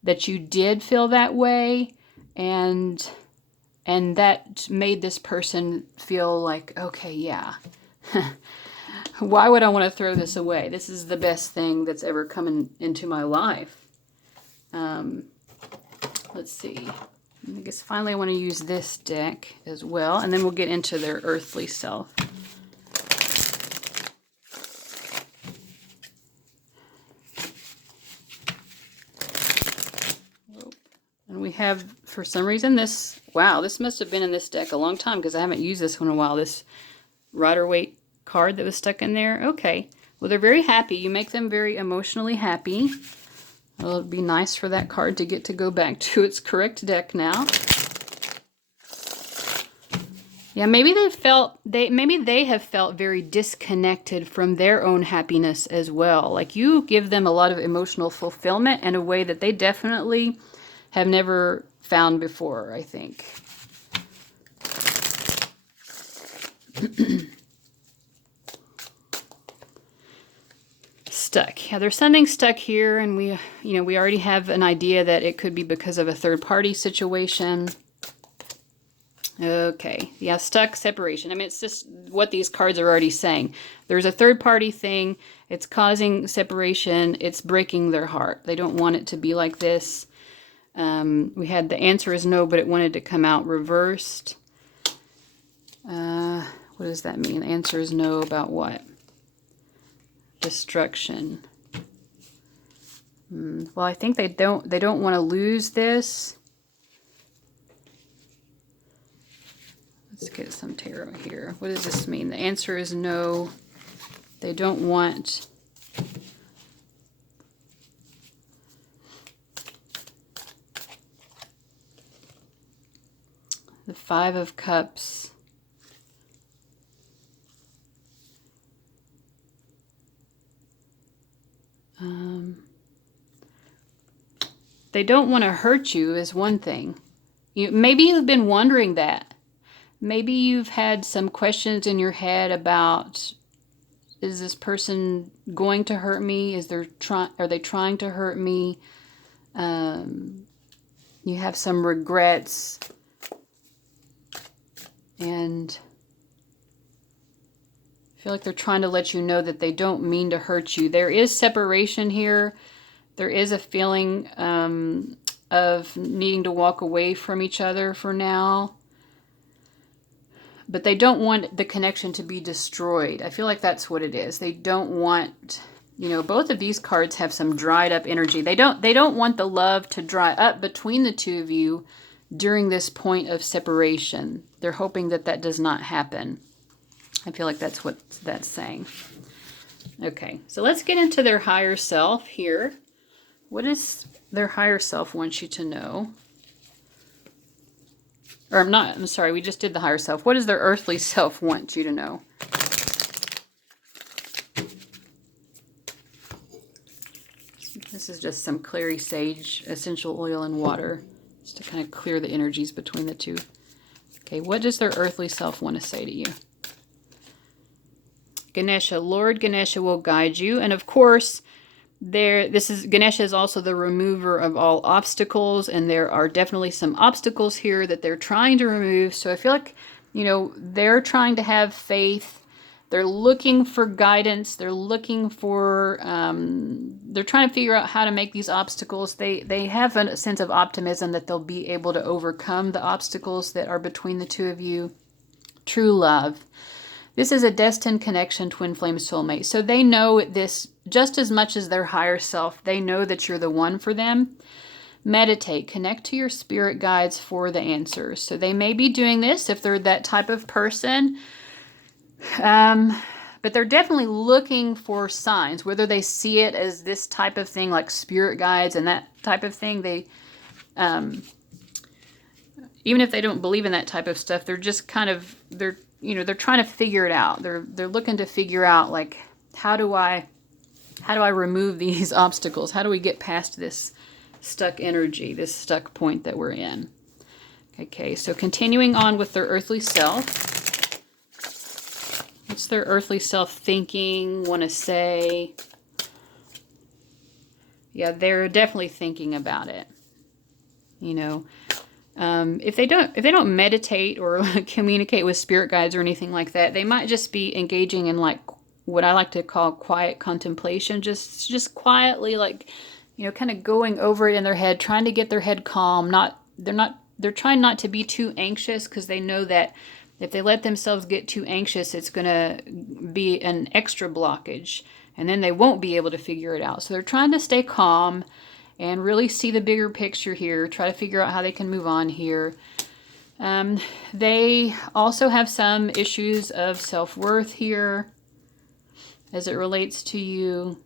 that you did feel that way. And that made this person feel like, okay, yeah. Why would I want to throw this away? This is the best thing that's ever come into my life. Let's see. I guess finally I want to use this deck as well, and then we'll get into their earthly self. And we have, for some reason, this, wow, this must have been in this deck a long time because I haven't used this one in a while, this Rider-Waite card that was stuck in there. Okay. Well, they're very happy. You make them very emotionally happy. Well, it'd be nice for that card to get to go back to its correct deck now. Yeah, maybe they have felt very disconnected from their own happiness as well. Like, you give them a lot of emotional fulfillment in a way that they definitely have never found before, I think. Stuck. Yeah, there's something stuck here, and we already have an idea that it could be because of a third-party situation. Okay, yeah, stuck, separation. I mean, it's just what these cards are already saying. There's a third-party thing. It's causing separation. It's breaking their heart. They don't want it to be like this. We had the answer is no, but it wanted to come out reversed. What does that mean? The answer is no about what? Destruction. Well, I think they don't want to lose this. Let's get some tarot here. What does this mean? The answer is no. They don't want the Five of Cups. They don't want to hurt you is one thing. Maybe you've been wondering that. Maybe you've had some questions in your head about, is this person going to hurt me? Are they trying to hurt me? You have some regrets. And I feel like they're trying to let you know that they don't mean to hurt you. There is separation here. There is a feeling of needing to walk away from each other for now. But they don't want the connection to be destroyed. I feel like that's what it is. They don't want, both of these cards have some dried up energy. They don't want the love to dry up between the two of you during this point of separation. They're hoping that that does not happen. I feel like that's what that's saying. Okay, so let's get into their higher self here. What does their higher self want you to know? Or I'm sorry, we just did the higher self. What does their earthly self want you to know? This is just some clary sage, essential oil, and water, just to kind of clear the energies between the two. Okay, what does their earthly self want to say to you? Ganesha, Lord Ganesha will guide you. And of course, Ganesha is also the remover of all obstacles, and there are definitely some obstacles here that they're trying to remove. So I feel like, you know, they're trying to have faith. They're looking for guidance. They're looking for, they're trying to figure out how to make these obstacles. They have a sense of optimism that they'll be able to overcome the obstacles that are between the two of you. True love. This is a destined connection, twin flame soulmate. So they know this just as much as their higher self. They know that you're the one for them. Meditate. Connect to your spirit guides for the answers. So they may be doing this if they're that type of person. But they're definitely looking for signs, whether they see it as this type of thing, like spirit guides and that type of thing. They, even if they don't believe in that type of stuff, they're just kind of, they're trying to figure it out. They're looking to figure out, like, how do I remove these obstacles? How do we get past this stuck energy, this stuck point that we're in? Okay, so continuing on with their earthly self. What's their earthly self thinking, want to say? Yeah, they're definitely thinking about it. You know, if they don't meditate or communicate with spirit guides or anything like that, they might just be engaging in, like, what I like to call quiet contemplation, just quietly, like, you know, kind of going over it in their head, trying to get their head calm. They're trying not to be too anxious, because they know that if they let themselves get too anxious, it's going to be an extra blockage, and then they won't be able to figure it out. So they're trying to stay calm and really see the bigger picture here, try to figure out how they can move on here. They also have some issues of self-worth here as it relates to you.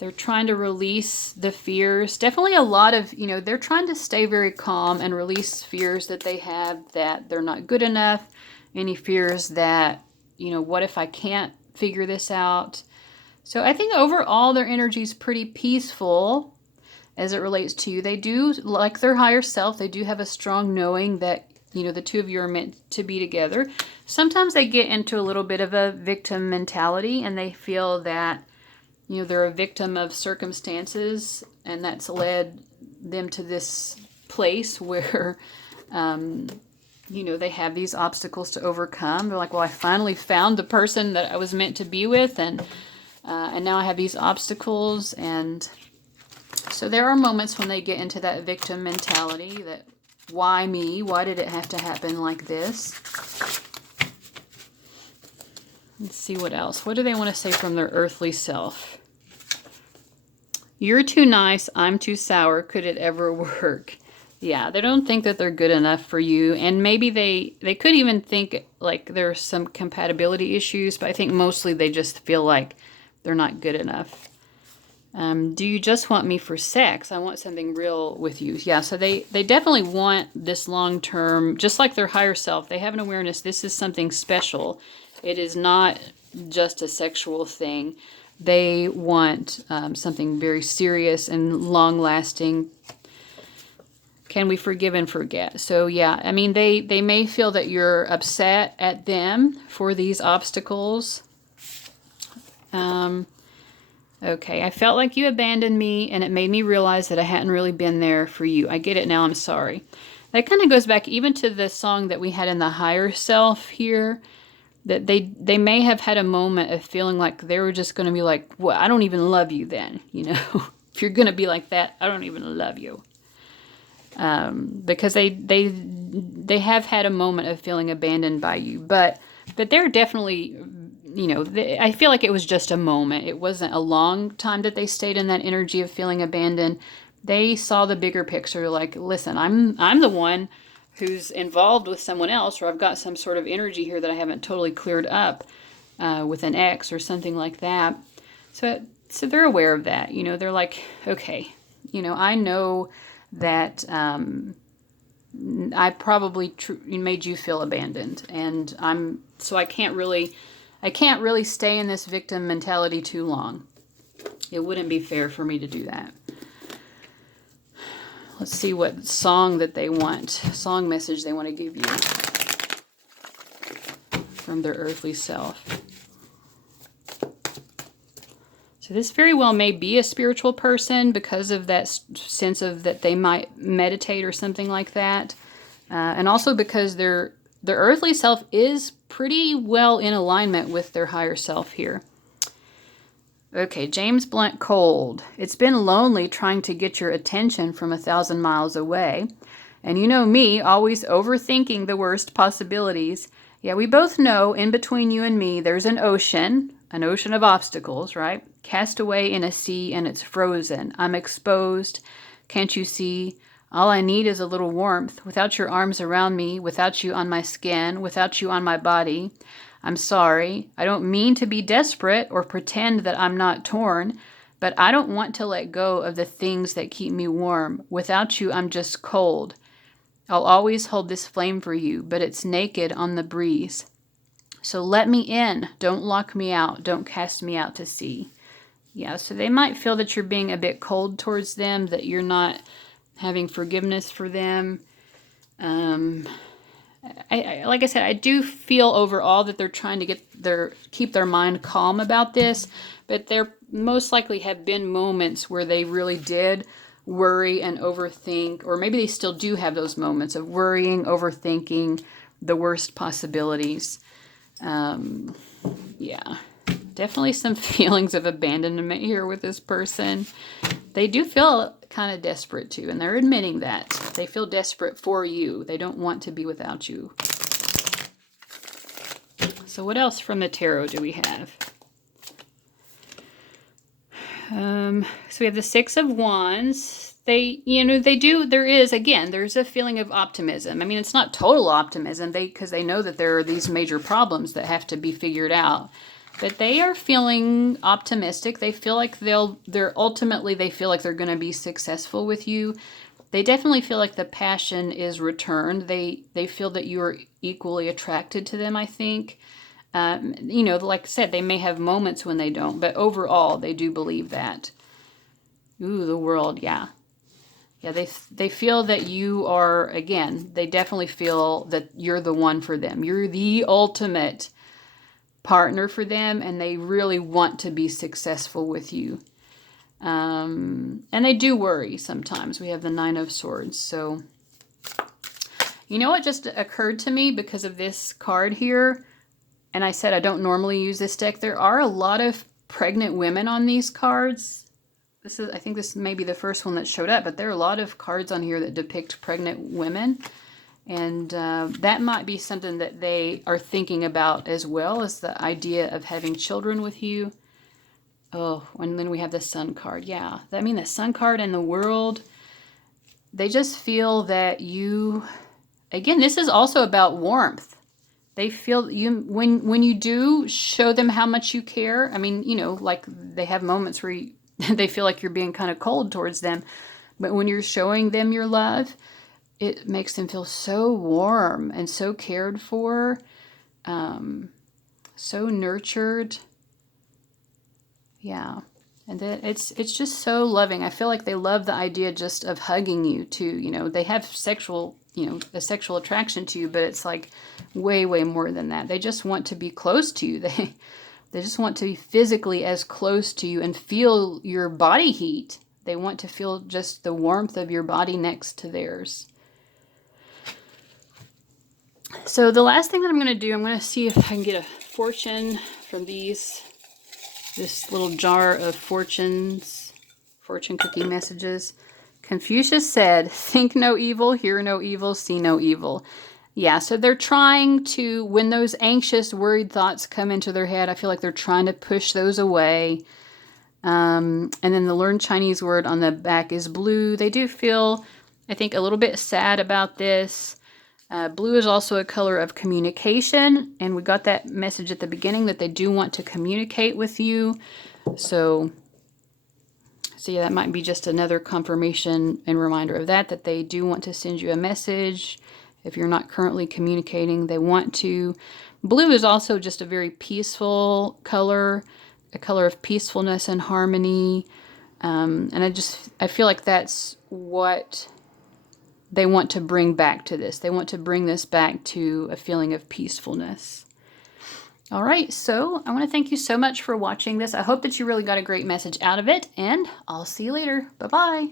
They're trying to release the fears. Definitely a lot of, you know, they're trying to stay very calm and release fears that they have, that they're not good enough. Any fears that, you know, what if I can't figure this out? So I think overall their energy is pretty peaceful as it relates to you. They do, like their higher self, they do have a strong knowing that, you know, the two of you are meant to be together. Sometimes they get into a little bit of a victim mentality, and they feel that, you know, they're a victim of circumstances, and that's led them to this place where, you know, they have these obstacles to overcome. They're like, well, I finally found the person that I was meant to be with, and now I have these obstacles. And so there are moments when they get into that victim mentality, that why me? Why did it have to happen like this? Let's see what else. What do they want to say from their earthly self? You're too nice. I'm too sour. Could it ever work? Yeah, they don't think that they're good enough for you. And maybe they could even think like there's some compatibility issues, but I think mostly they just feel like they're not good enough. Do you just want me for sex? I want something real with you. Yeah, so they definitely want this long-term, just like their higher self. They have an awareness this is something special. It is not just a sexual thing. They want something very serious and long-lasting. Can we forgive and forget? So yeah, I mean, they may feel that you're upset at them for these obstacles. Okay, I felt like you abandoned me, and it made me realize that I hadn't really been there for you. I get it now, I'm sorry. That kind of goes back even to the song that we had in the higher self here, that they may have had a moment of feeling like they were just going to be like, well, I don't even love you then, you know. If you're going to be like that, I don't even love you. Because they have had a moment of feeling abandoned by you, but they're definitely, you know, I feel like it was just a moment. It wasn't a long time that they stayed in that energy of feeling abandoned, They saw the bigger picture, like, listen, I'm the one who's involved with someone else, or I've got some sort of energy here that I haven't totally cleared up with an ex or something like that. So they're aware of that. You know, they're like, okay, you know, I know that I probably made you feel abandoned, and I can't really stay in this victim mentality too long. It wouldn't be fair for me to do that. Let's see what song that they want, song message they want to give you from their earthly self. So this very well may be a spiritual person because of that sense of that they might meditate or something like that. And also because their earthly self is pretty well in alignment with their higher self here. Okay, James Blunt Cold. It's been lonely trying to get your attention from 1,000 miles away. And you know me, always overthinking the worst possibilities. Yeah, we both know in between you and me there's an ocean of obstacles, right? Cast away in a sea and it's frozen. I'm exposed. Can't you see? All I need is a little warmth. Without your arms around me, without you on my skin, without you on my body. I'm sorry. I don't mean to be desperate or pretend that I'm not torn, but I don't want to let go of the things that keep me warm. Without you, I'm just cold. I'll always hold this flame for you, but it's naked on the breeze. So let me in. Don't lock me out. Don't cast me out to sea. Yeah, so they might feel that you're being a bit cold towards them, that you're not having forgiveness for them. Like I said, I do feel overall that they're trying to keep their mind calm about this, but there most likely have been moments where they really did worry and overthink, or maybe they still do have those moments of worrying, overthinking the worst possibilities. Yeah, definitely some feelings of abandonment here with this person. They do feel kind of desperate too, and they're admitting that. They feel desperate for you. They don't want to be without you. So what else from the tarot do we have? So we have the Six of Wands. There's a feeling of optimism. I mean, it's not total optimism, because they know that there are these major problems that have to be figured out. But they are feeling optimistic. They feel like they feel like they're going to be successful with you. They definitely feel like the passion is returned. They feel that you are equally attracted to them, I think. Like I said, they may have moments when they don't, but overall, they do believe that. Ooh, the World, yeah. Yeah, they feel that you are, again, they definitely feel that you're the one for them. You're the ultimate partner for them, and they really want to be successful with you. And they do worry sometimes. We have the Nine of Swords. So, you know what just occurred to me because of this card here? And I said I don't normally use this deck. There are a lot of pregnant women on these cards. I think this may be the first one that showed up, but there are a lot of cards on here that depict pregnant women. And that might be something that they are thinking about as well, as the idea of having children with you. Oh, and then we have the Sun card. Yeah, I mean the Sun card and the World, they just feel that you, again, this is also about warmth. They feel you when you do show them how much you care. I mean, like they have moments where they feel like you're being kind of cold towards them. But when you're showing them your love, it makes them feel so warm and so cared for, so nurtured. Yeah. And it's just so loving. I feel like they love the idea just of hugging you too. They have a sexual attraction to you, but it's like way, way more than that. They just want to be close to you. They just want to be physically as close to you and feel your body heat. They want to feel just the warmth of your body next to theirs. So the last thing that I'm going to do, I'm going to see if I can get a fortune from this little jar of fortune cookie messages. Confucius said, think no evil, hear no evil, see no evil. Yeah, so they're trying to, when those anxious, worried thoughts come into their head, I feel like they're trying to push those away. And then the learn Chinese word on the back is blue. They do feel, I think, a little bit sad about this. Blue is also a color of communication, and we got that message at the beginning that they do want to communicate with you. So yeah, that might be just another confirmation and reminder of that they do want to send you a message. If you're not currently communicating, they want to. Blue is also just a very peaceful color, a color of peacefulness and harmony. And I feel like that's what they want to bring back to this. They want to bring this back to a feeling of peacefulness. All right, so I want to thank you so much for watching this. I hope that you really got a great message out of it, and I'll see you later. Bye-bye.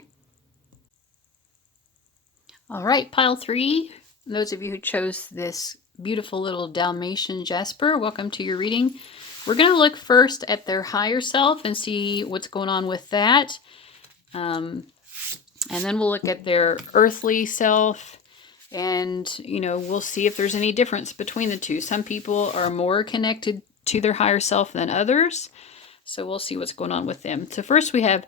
All right, pile 3. Those of you who chose this beautiful little Dalmatian Jasper, welcome to your reading. We're going to look first at their higher self and see what's going on with that. And then we'll look at their earthly self. And, we'll see if there's any difference between the two. Some people are more connected to their higher self than others. So we'll see what's going on with them. So first we have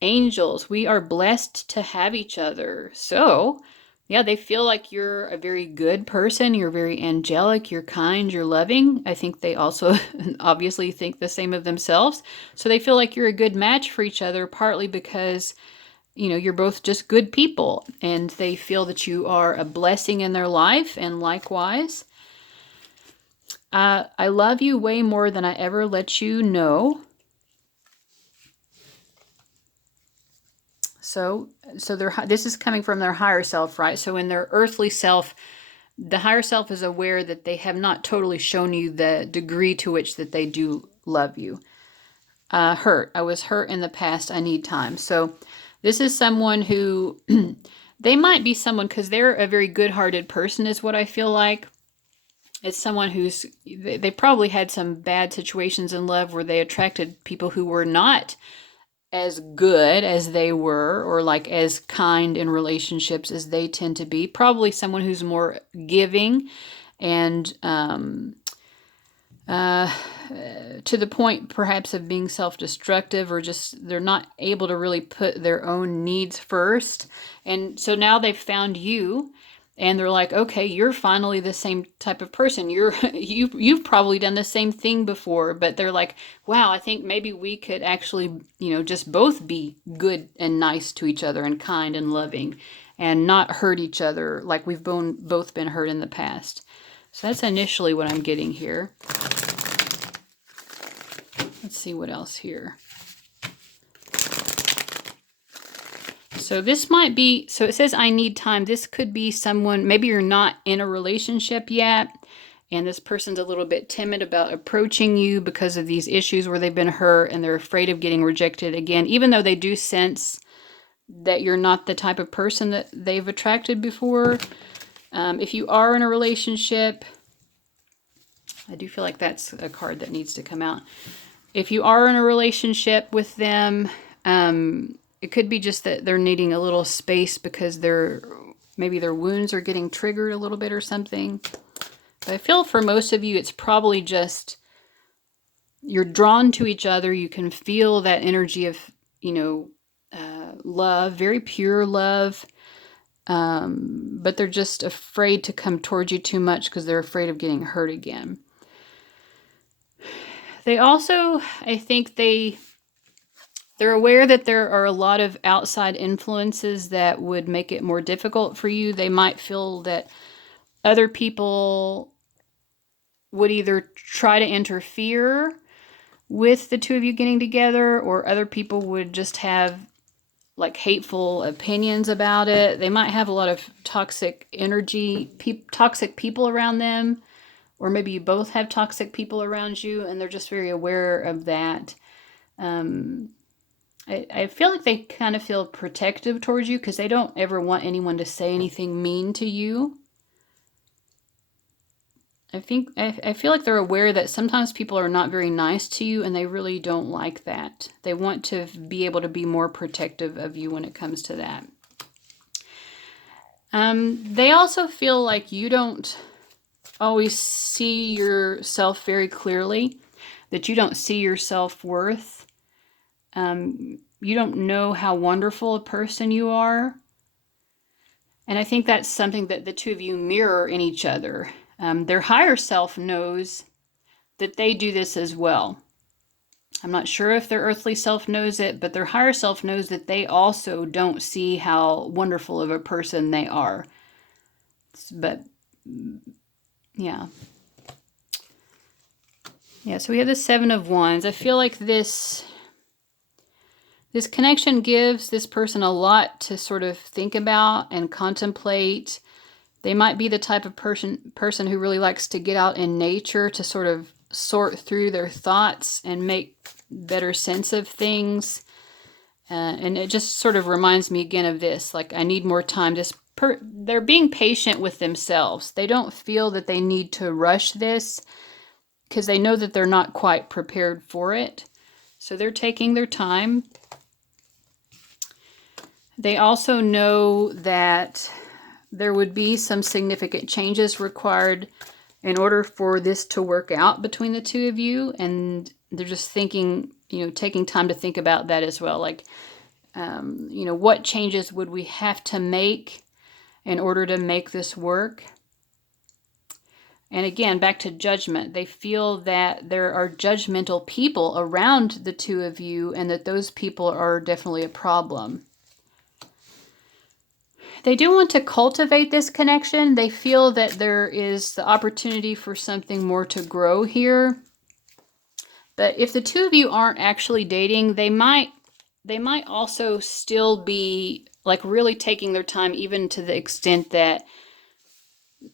angels. We are blessed to have each other. So, yeah, they feel like you're a very good person. You're very angelic. You're kind. You're loving. I think they also obviously think the same of themselves. So they feel like you're a good match for each other, partly because you're both just good people, and they feel that you are a blessing in their life, and likewise. I love you way more than I ever let you know. So this is coming from their higher self, right? So in their earthly self, the higher self is aware that they have not totally shown you the degree to which that they do love you. Hurt. I was hurt in the past. I need time. So this is someone who, they might be someone, because they're a very good-hearted person is what I feel like. It's someone they probably had some bad situations in love where they attracted people who were not as good as they were, or like as kind in relationships as they tend to be. Probably someone who's more giving and to the point perhaps of being self-destructive, or just they're not able to really put their own needs first. And so now they've found you, and they're like, okay, you're finally the same type of person. You've probably done the same thing before, but they're like, wow, I think maybe we could actually, just both be good and nice to each other and kind and loving, and not hurt each other like we've both been hurt in the past. So that's initially what I'm getting here. Let's see what else here. So this might be, so it says I need time. This could be someone, maybe you're not in a relationship yet, and this person's a little bit timid about approaching you because of these issues where they've been hurt and they're afraid of getting rejected again, even though they do sense that you're not the type of person that they've attracted before. If you are in a relationship, I do feel like that's a card that needs to come out. If you are in a relationship with them, it could be just that they're needing a little space because maybe their wounds are getting triggered a little bit or something. But I feel for most of you, it's probably just you're drawn to each other. You can feel that energy of, love, very pure love. But they're just afraid to come towards you too much because they're afraid of getting hurt again. They also, I think they're aware that there are a lot of outside influences that would make it more difficult for you. They might feel that other people would either try to interfere with the two of you getting together, or other people would just have like hateful opinions about it. They might have a lot of toxic energy, toxic people around them, or maybe you both have toxic people around you and they're just very aware of that. I feel like they kind of feel protective towards you because they don't ever want anyone to say anything mean to you. I feel like they're aware that sometimes people are not very nice to you, and they really don't like that. They want to be able to be more protective of you when it comes to that. They also feel like you don't always see yourself very clearly, that you don't see your self-worth. You don't know how wonderful a person you are. And I think that's something that the two of you mirror in each other. Their higher self knows that they do this as well. I'm not sure if their earthly self knows it, but their higher self knows that they also don't see how wonderful of a person they are. But, yeah. Yeah, so we have the Seven of Wands. I feel like this connection gives this person a lot to sort of think about and contemplate. They might be the type of person who really likes to get out in nature to sort of sort through their thoughts and make better sense of things. And it just sort of reminds me again of this, like I need more time. They're being patient with themselves. They don't feel that they need to rush this because they know that they're not quite prepared for it. So they're taking their time. They also know that there would be some significant changes required in order for this to work out between the two of you. And they're just thinking, taking time to think about that as well. Like, what changes would we have to make in order to make this work? And again, back to judgment. They feel that there are judgmental people around the two of you and that those people are definitely a problem. They do want to cultivate this connection. They feel that there is the opportunity for something more to grow here. But if the two of you aren't actually dating, they might also still be like really taking their time, even to the extent that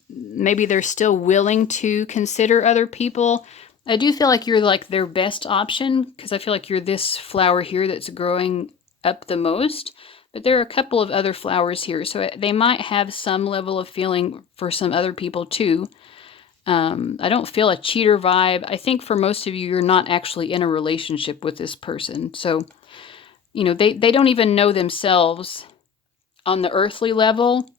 maybe they're still willing to consider other people. I do feel like you're like their best option because I feel like you're this flower here that's growing up the most. But there are a couple of other flowers here, so they might have some level of feeling for some other people too. I don't feel a cheater vibe. I think for most of you, you're not actually in a relationship with this person. So, they don't even know themselves on the earthly level.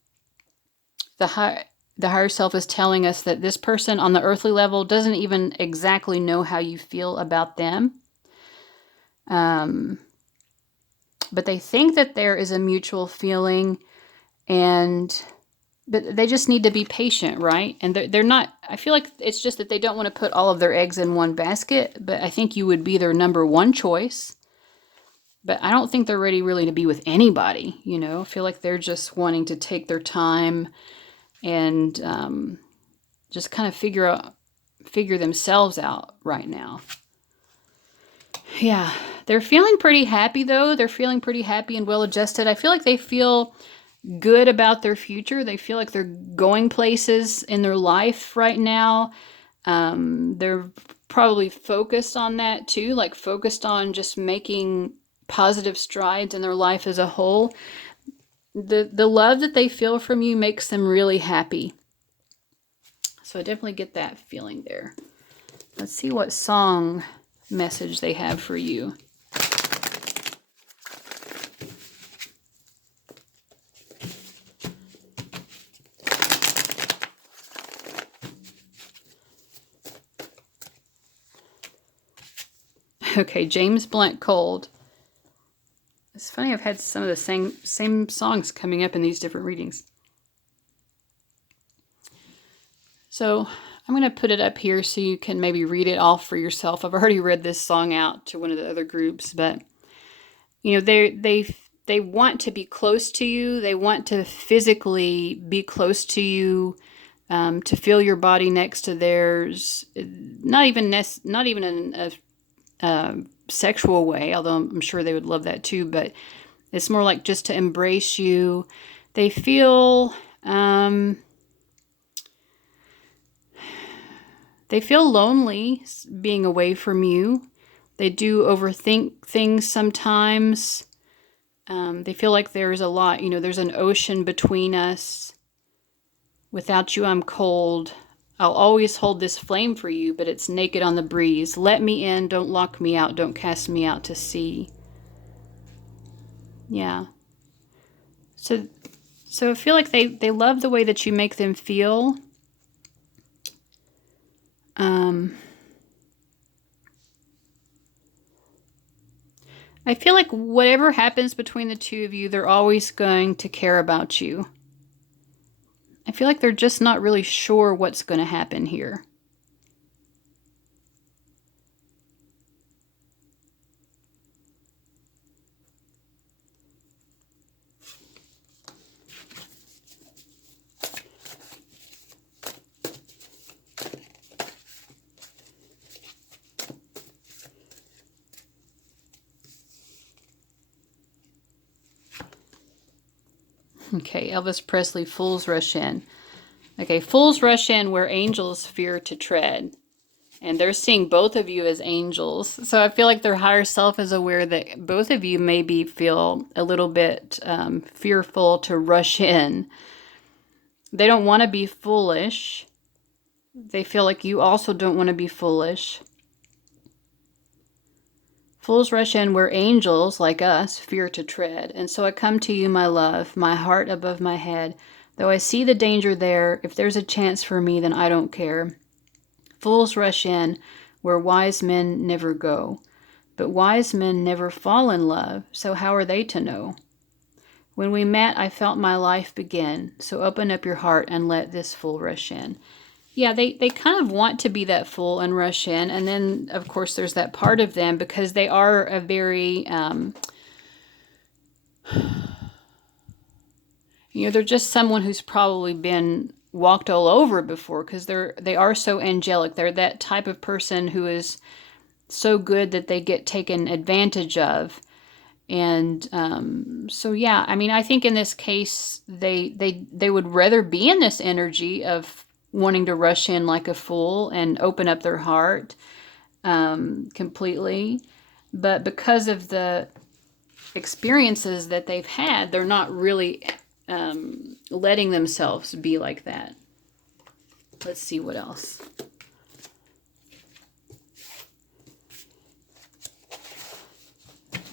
The higher self is telling us that this person on the earthly level doesn't even exactly know how you feel about them. But they think that there is a mutual feeling, but they just need to be patient, right? And they're not, I feel like it's just that they don't want to put all of their eggs in one basket, but I think you would be their number one choice. But I don't think they're ready really to be with anybody, I feel like they're just wanting to take their time and just kind of figure themselves out right now. Yeah, they're feeling pretty happy though. They're feeling pretty happy and well adjusted. I feel like they feel good about their future. They feel like they're going places in their life right now. They're probably focused on that too, like focused on just making positive strides in their life as a whole. The love that they feel from you makes them really happy. So I definitely get that feeling there. Let's see what song message they have for you. Okay, James Blunt Cold. It's funny, I've had some of the same songs coming up in these different readings. So I'm going to put it up here so you can maybe read it all for yourself. I've already read this song out to one of the other groups, but they want to be close to you. They want to physically be close to you, to feel your body next to theirs. Not even in a sexual way, although I'm sure they would love that too. But it's more like just to embrace you. They feel lonely being away from you. They do overthink things sometimes. They feel like there's a lot, there's an ocean between us. Without you, I'm cold. I'll always hold this flame for you, but it's naked on the breeze. Let me in, don't lock me out, don't cast me out to sea. Yeah. So I feel like they love the way that you make them feel. I feel like whatever happens between the two of you, they're always going to care about you. I feel like they're just not really sure what's going to happen here. Okay, Elvis Presley, fools rush in. Okay, fools rush in where angels fear to tread. And they're seeing both of you as angels. So I feel like their higher self is aware that both of you maybe feel a little bit fearful to rush in. They don't want to be foolish. They feel like you also don't want to be foolish. Fools rush in where angels, like us, fear to tread. And so I come to you, my love, my heart above my head. Though I see the danger there, if there's a chance for me, then I don't care. Fools rush in where wise men never go. But wise men never fall in love, so how are they to know? When we met, I felt my life begin. So open up your heart and let this fool rush in. Yeah, they kind of want to be that fool and rush in. And then, of course, there's that part of them because they are a very, they're just someone who's probably been walked all over before because they are so angelic. They're that type of person who is so good that they get taken advantage of. And so, yeah, I mean, I think in this case, they would rather be in this energy of wanting to rush in like a fool and open up their heart completely. But because of the experiences that they've had, they're not really letting themselves be like that. Let's see what else.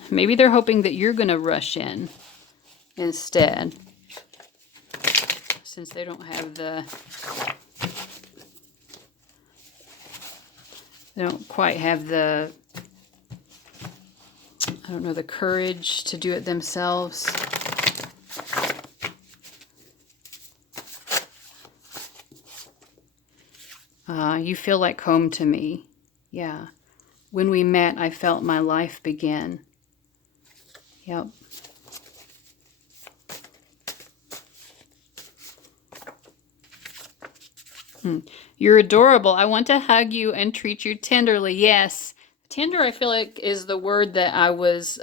Maybe they're hoping that you're going to rush in instead, since they don't have they don't quite have the, I don't know, the courage to do it themselves. You feel like home to me. Yeah. When we met, I felt my life begin. Yep. You're adorable. I want to hug you and treat you tenderly. Yes. Tender, I feel like, is the word that I was,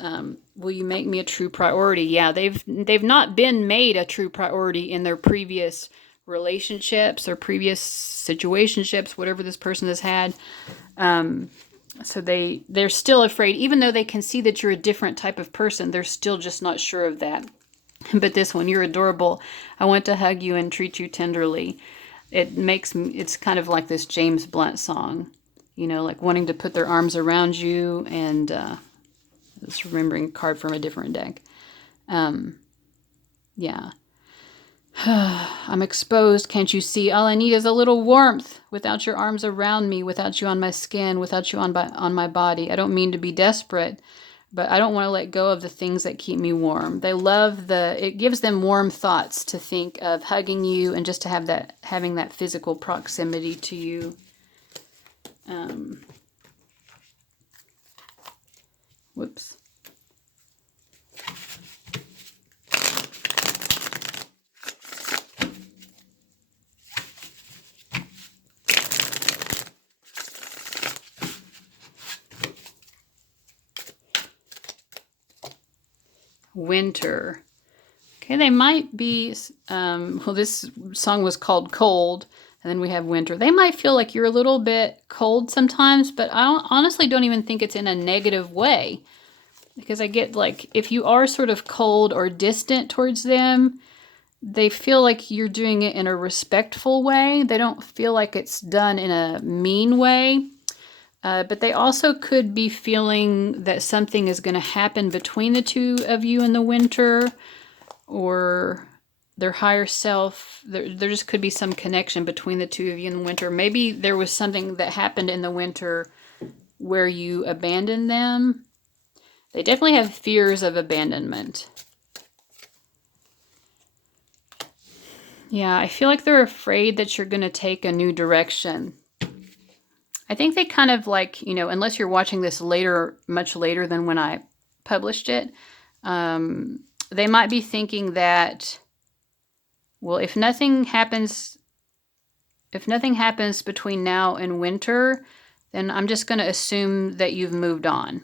will you make me a true priority? Yeah, they've not been made a true priority in their previous relationships or previous situationships, whatever this person has had. So they're still afraid, even though they can see that you're a different type of person, they're still just not sure of that. But this one, you're adorable. I want to hug you and treat you tenderly. It's kind of like this James Blunt song, like wanting to put their arms around you, and just remembering a card from a different deck. Yeah. I'm exposed, can't you see? All I need is a little warmth. Without your arms around me, without you on my skin, without you on my body. I don't mean to be desperate, but I don't want to let go of the things that keep me warm. They love it gives them warm thoughts to think of hugging you and just to have having that physical proximity to you. Whoops. Winter. Okay, they might be, well, this song was called Cold, and then we have Winter. They might feel like you're a little bit cold sometimes, but honestly don't even think it's in a negative way. Because I get, like, if you are sort of cold or distant towards them, they feel like you're doing it in a respectful way. They don't feel like it's done in a mean way. But they also could be feeling that something is going to happen between the two of you in the winter, or their higher self. There just could be some connection between the two of you in the winter. Maybe there was something that happened in the winter where you abandoned them. They definitely have fears of abandonment. Yeah, I feel like they're afraid that you're going to take a new direction. I think they kind of like, you know, unless you're watching this later, much later than when I published it, they might be thinking that, well, if nothing happens between now and winter, then I'm just going to assume that you've moved on.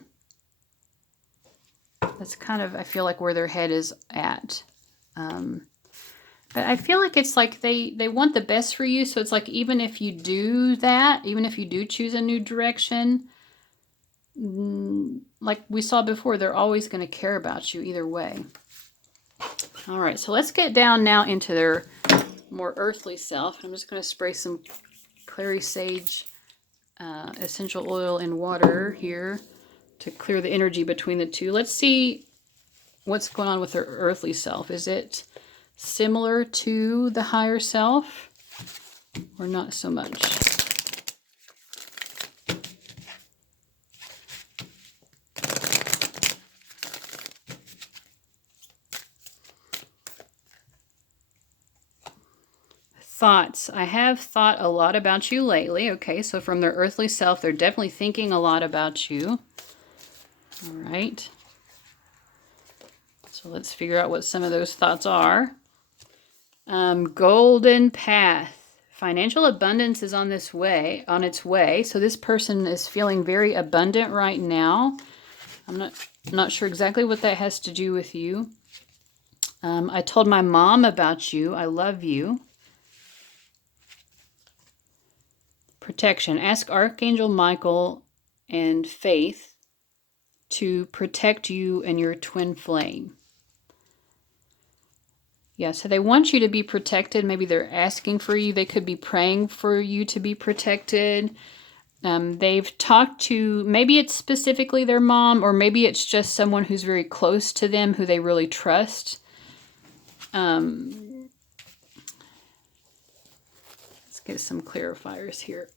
That's kind of, I feel like, where their head is at. But I feel like it's like they want the best for you. So it's like, even if you do that, even if you do choose a new direction, like we saw before, they're always going to care about you either way. All right, so let's get down now into their more earthly self. I'm just going to spray some clary sage essential oil in water here to clear the energy between the two. Let's see what's going on with their earthly self. Is it similar to the higher self or not so much? Thoughts. I have thought a lot about you lately. Okay, so from their earthly self, they're definitely thinking a lot about you. All right. So let's figure out what some of those thoughts are. Golden path. Financial abundance is on its way. So this person is feeling very abundant right now. I'm not sure exactly what that has to do with you. I told my mom about you. I love you. Protection. Ask Archangel Michael and Faith to protect you and your twin flame. Yeah, so they want you to be protected. Maybe they're asking for you. They could be praying for you to be protected. They've talked to, maybe it's specifically their mom, or maybe it's just someone who's very close to them, who they really trust. Let's get some clarifiers here.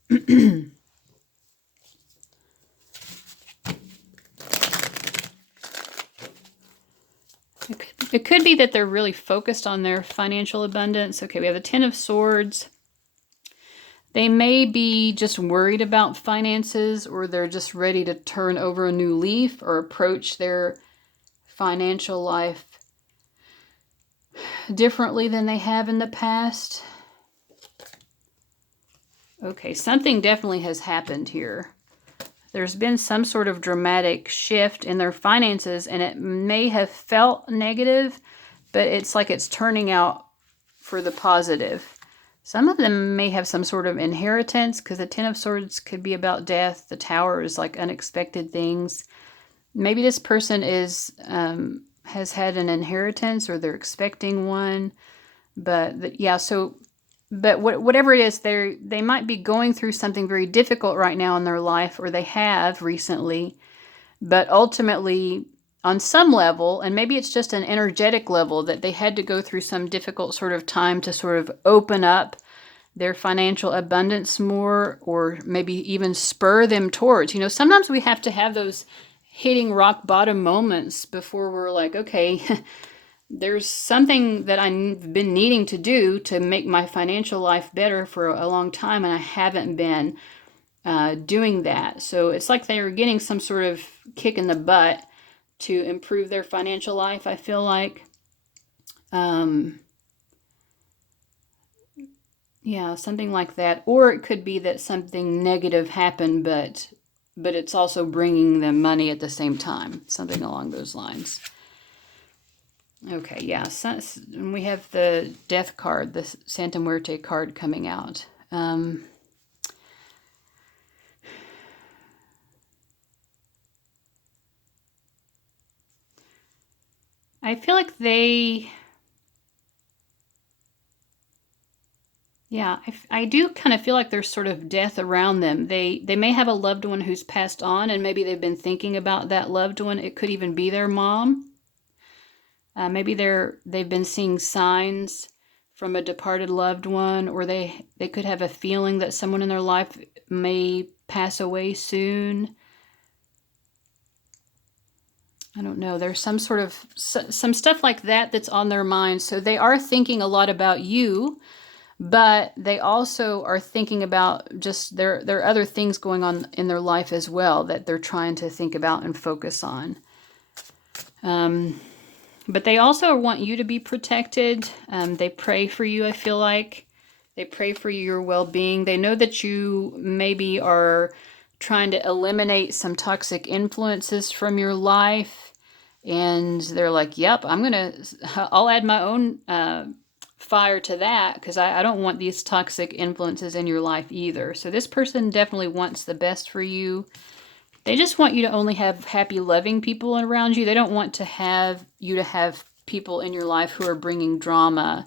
It could be that they're really focused on their financial abundance. Okay, we have the Ten of Swords. They may be just worried about finances, or they're just ready to turn over a new leaf or approach their financial life differently than they have in the past. Okay, something definitely has happened here. There's been some sort of dramatic shift in their finances, and it may have felt negative, but it's like it's turning out for the positive. Some of them may have some sort of inheritance, because the Ten of Swords could be about death. The Tower is like unexpected things. Maybe this person has had an inheritance, or they're expecting one. But yeah, so... But whatever it is, they might be going through something very difficult right now in their life, or they have recently. But ultimately, on some level, and maybe it's just an energetic level, that they had to go through some difficult sort of time to sort of open up their financial abundance more, or maybe even spur them towards. You know, sometimes we have to have those hitting rock bottom moments before we're like, okay, there's something that I've been needing to do to make my financial life better for a long time, and I haven't been doing that. So it's like they were getting some sort of kick in the butt to improve their financial life, I feel like. Yeah, something like that. Or it could be that something negative happened, but it's also bringing them money at the same time. Something along those lines. Okay, yeah, so we have the Death card, the Santa Muerte card coming out. I feel like I do kind of feel like there's sort of death around them. They may have a loved one who's passed on, and maybe they've been thinking about that loved one. It could even be their mom. Maybe they've been seeing signs from a departed loved one, or they could have a feeling that someone in their life may pass away soon. I don't know, there's some sort of, some stuff like that that's on their mind. So they are thinking a lot about you, but they also are thinking about just there are other things going on in their life as well that they're trying to think about and focus on. But they also want you to be protected. They pray for you, I feel like. They pray for your well-being. They know that you maybe are trying to eliminate some toxic influences from your life. And they're like, yep, I'll add my own fire to that, because I don't want these toxic influences in your life either. So this person definitely wants the best for you. They just want you to only have happy, loving people around you. They don't want to have you to have people in your life who are bringing drama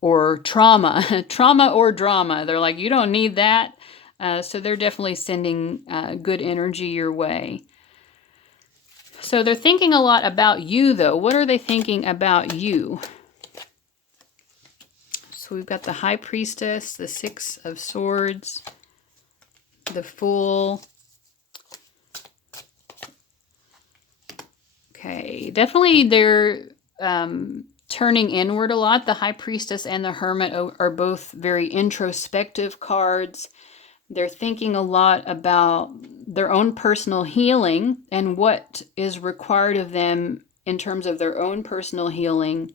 or trauma, trauma or drama. They're like, you don't need that. So they're definitely sending good energy your way. So they're thinking a lot about you, though. What are they thinking about you? So we've got the High Priestess, the Six of Swords, the Fool. Okay, definitely they're turning inward a lot. The High Priestess and the Hermit are both very introspective cards. They're thinking a lot about their own personal healing and what is required of them in terms of their own personal healing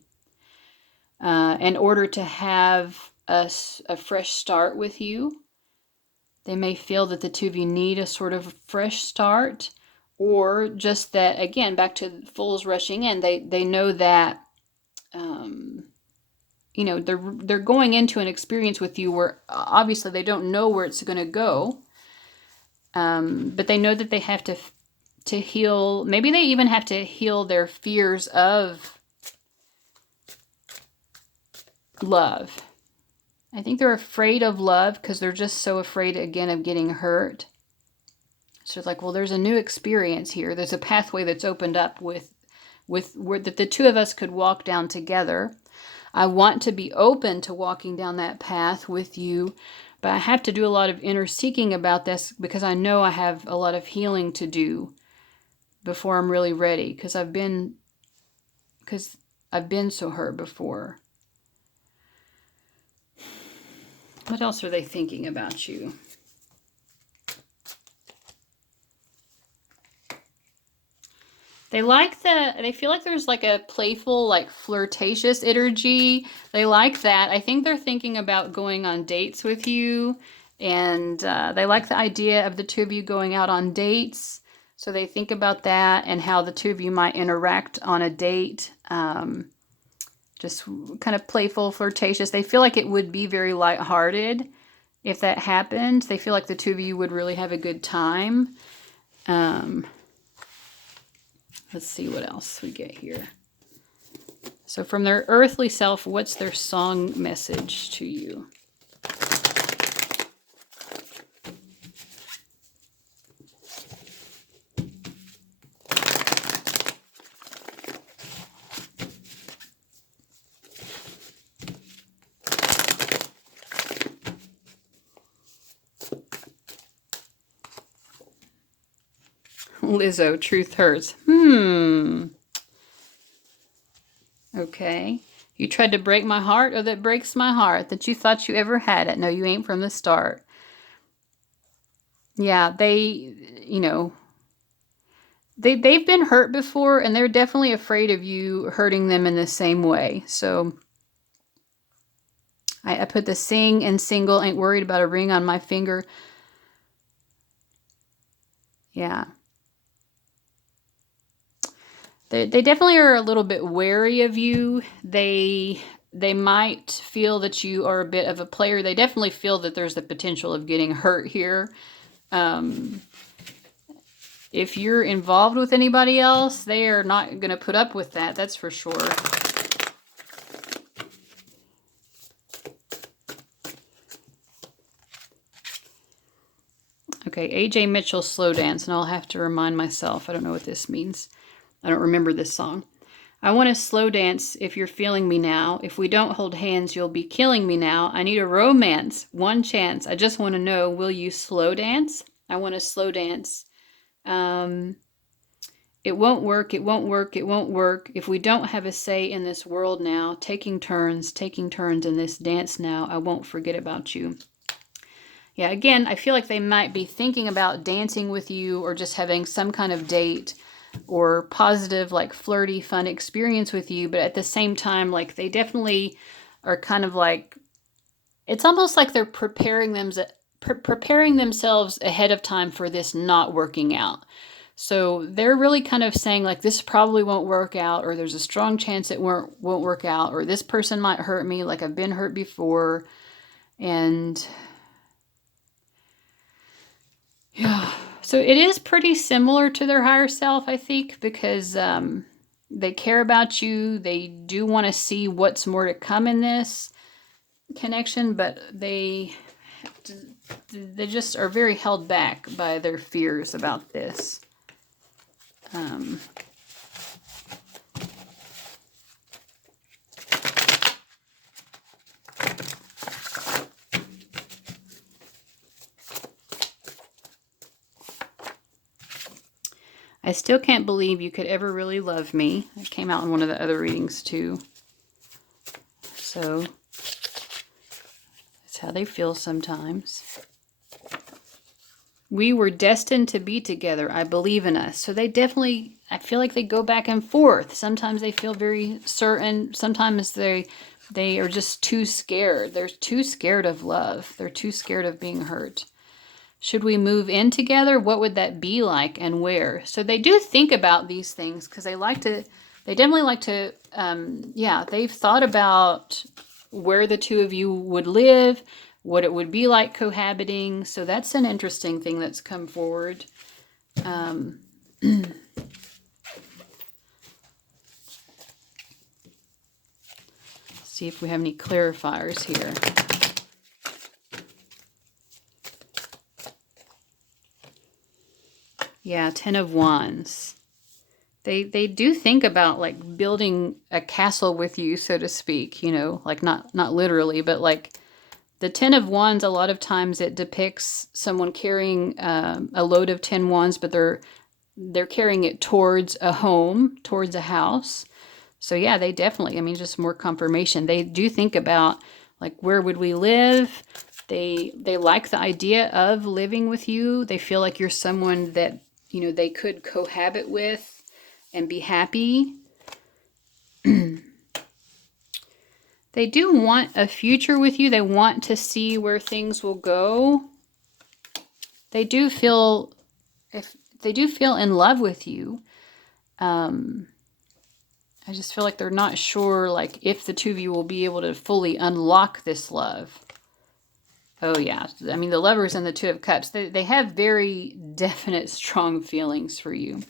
in order to have a fresh start with you. They may feel that the two of you need a sort of fresh start, or just that, again, back to fools rushing in, they know that you know, they're going into an experience with you where obviously they don't know where it's going to go, but they know that they have to heal. Maybe they even have to heal their fears of love. I think they're afraid of love because they're just so afraid, again, of getting hurt. So it's like, well, there's a new experience here. There's a pathway that's opened up with where that the two of us could walk down together. I want to be open to walking down that path with you, but I have to do a lot of inner seeking about this because I know I have a lot of healing to do before I'm really ready, because I've been so hurt before. What else are they thinking about you? They feel like there's like a playful, like flirtatious energy. They like that. I think they're thinking about going on dates with you, and they like the idea of the two of you going out on dates. So they think about that and how the two of you might interact on a date. Just kind of playful, flirtatious. They feel like it would be very lighthearted if that happened. They feel like the two of you would really have a good time. Let's see what else we get here. So from their earthly self, what's their song message to you? Lizzo, truth hurts. Okay. You tried to break my heart, or that breaks my heart, that you thought you ever had it. No, you ain't from the start. Yeah, you know, they've been hurt before, and they're definitely afraid of you hurting them in the same way. So I put the sing and single, ain't worried about a ring on my finger. Yeah. They definitely are a little bit wary of you. They might feel that you are a bit of a player. They definitely feel that there's the potential of getting hurt here. If you're involved with anybody else, they are not going to put up with that. That's for sure. Okay, AJ Mitchell, Slow Dance, and I'll have to remind myself. I don't know what this means. I don't remember this song. I want to slow dance if you're feeling me now. If we don't hold hands, you'll be killing me now. I need a romance, one chance. I just want to know, will you slow dance? I want to slow dance. It won't work, it won't work, it won't work. If we don't have a say in this world now, taking turns in this dance now, I won't forget about you. Yeah, again, I feel like they might be thinking about dancing with you or just having some kind of date or positive, like flirty, fun experience with you. But at the same time, like they definitely are kind of like, it's almost like they're preparing themselves ahead of time for this not working out. So they're really kind of saying like, this probably won't work out, or there's a strong chance it won't work out, or this person might hurt me like I've been hurt before. And yeah, so it is pretty similar to their higher self, I think, because they care about you. They do want to see what's more to come in this connection, but they just are very held back by their fears about this. I still can't believe you could ever really love me. It came out in one of the other readings too. So that's how they feel sometimes. We were destined to be together. I believe in us. So they definitely, I feel like they go back and forth. Sometimes they feel very certain. Sometimes they are just too scared. They're too scared of love. They're too scared of being hurt. Should we move in together? What would that be like and where? So they do think about these things because they definitely like to, yeah, they've thought about where the two of you would live, what it would be like cohabiting. So that's an interesting thing that's come forward. See if we have any clarifiers here. Yeah, 10 of Wands. They do think about like building a castle with you, so to speak, you know, like not literally, but like the 10 of Wands, a lot of times it depicts someone carrying a load of 10 wands, but they're carrying it towards a home, towards a house. So yeah, they definitely, I mean, just more confirmation. They do think about like, where would we live? They like the idea of living with you. They feel like you're someone that, you know, they could cohabit with and be happy. They do want a future with you. They want to see where things will go. They do feel, in love with you. I just feel like they're not sure, like, if the two of you will be able to fully unlock this love. Oh, yeah. I mean, the Lovers and the Two of Cups, they have very definite, strong feelings for you.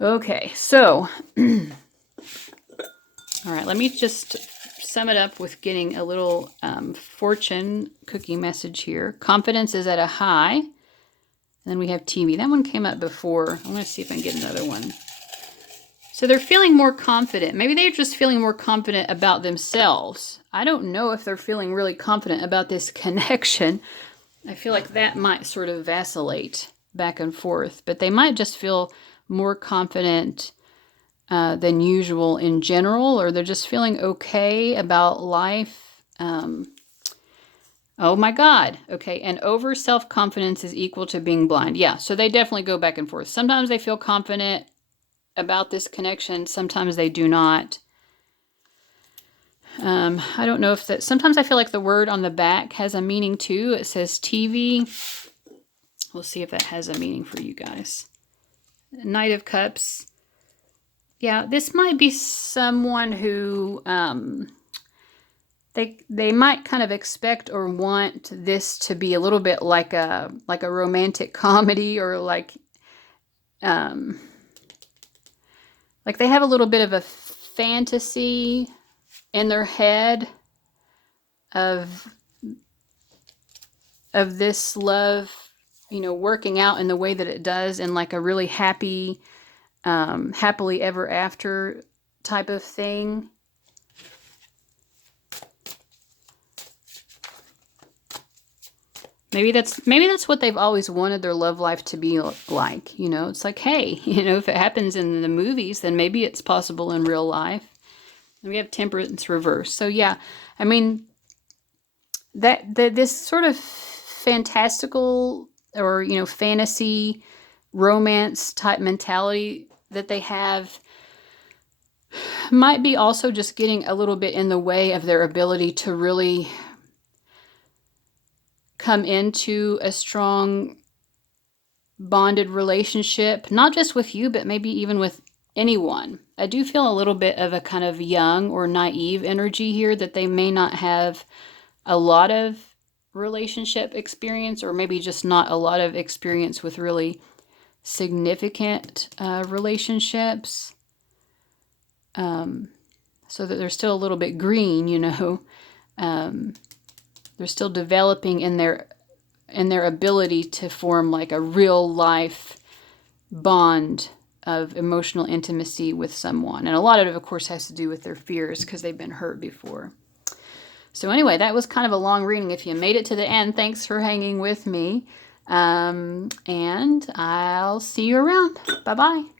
Okay, so, all right, let me just sum it up with getting a little fortune cookie message here. Confidence is at a high. And then we have TV. That one came up before. I'm going to see if I can get another one. So they're feeling more confident. Maybe they're just feeling more confident about themselves. I don't know if they're feeling really confident about this connection. I feel like that might sort of vacillate back and forth. But they might just feel more confident than usual in general, or they're just feeling okay about life. Oh my God. Okay. And over self-confidence is equal to being blind. Yeah. So they definitely go back and forth. Sometimes they feel confident about this connection. Sometimes they do not. I don't know if that, sometimes I feel like the word on the back has a meaning too. It says TV. We'll see if that has a meaning for you guys. Knight of Cups. Yeah, this might be someone who they might kind of expect or want this to be a little bit like a romantic comedy, or like they have a little bit of a fantasy in their head of this love, you know, working out in the way that it does, in like a really happy, happily ever after type of thing. Maybe that's what they've always wanted their love life to be like. You know, it's like, hey, you know, if it happens in the movies, then maybe it's possible in real life. And we have temperance reverse. So yeah, I mean, this sort of fantastical or, you know, fantasy romance type mentality that they have might be also just getting a little bit in the way of their ability to really come into a strong bonded relationship, not just with you, but maybe even with anyone. I do feel a little bit of a kind of young or naive energy here, that they may not have a lot of relationship experience, or maybe just not a lot of experience with really significant relationships. So that they're still a little bit green, you know. They're still developing in their ability to form like a real life bond of emotional intimacy with someone. And a lot of it, of course, has to do with their fears because they've been hurt before. So anyway, that was kind of a long reading. If you made it to the end, thanks for hanging with me. And I'll see you around. Bye-bye.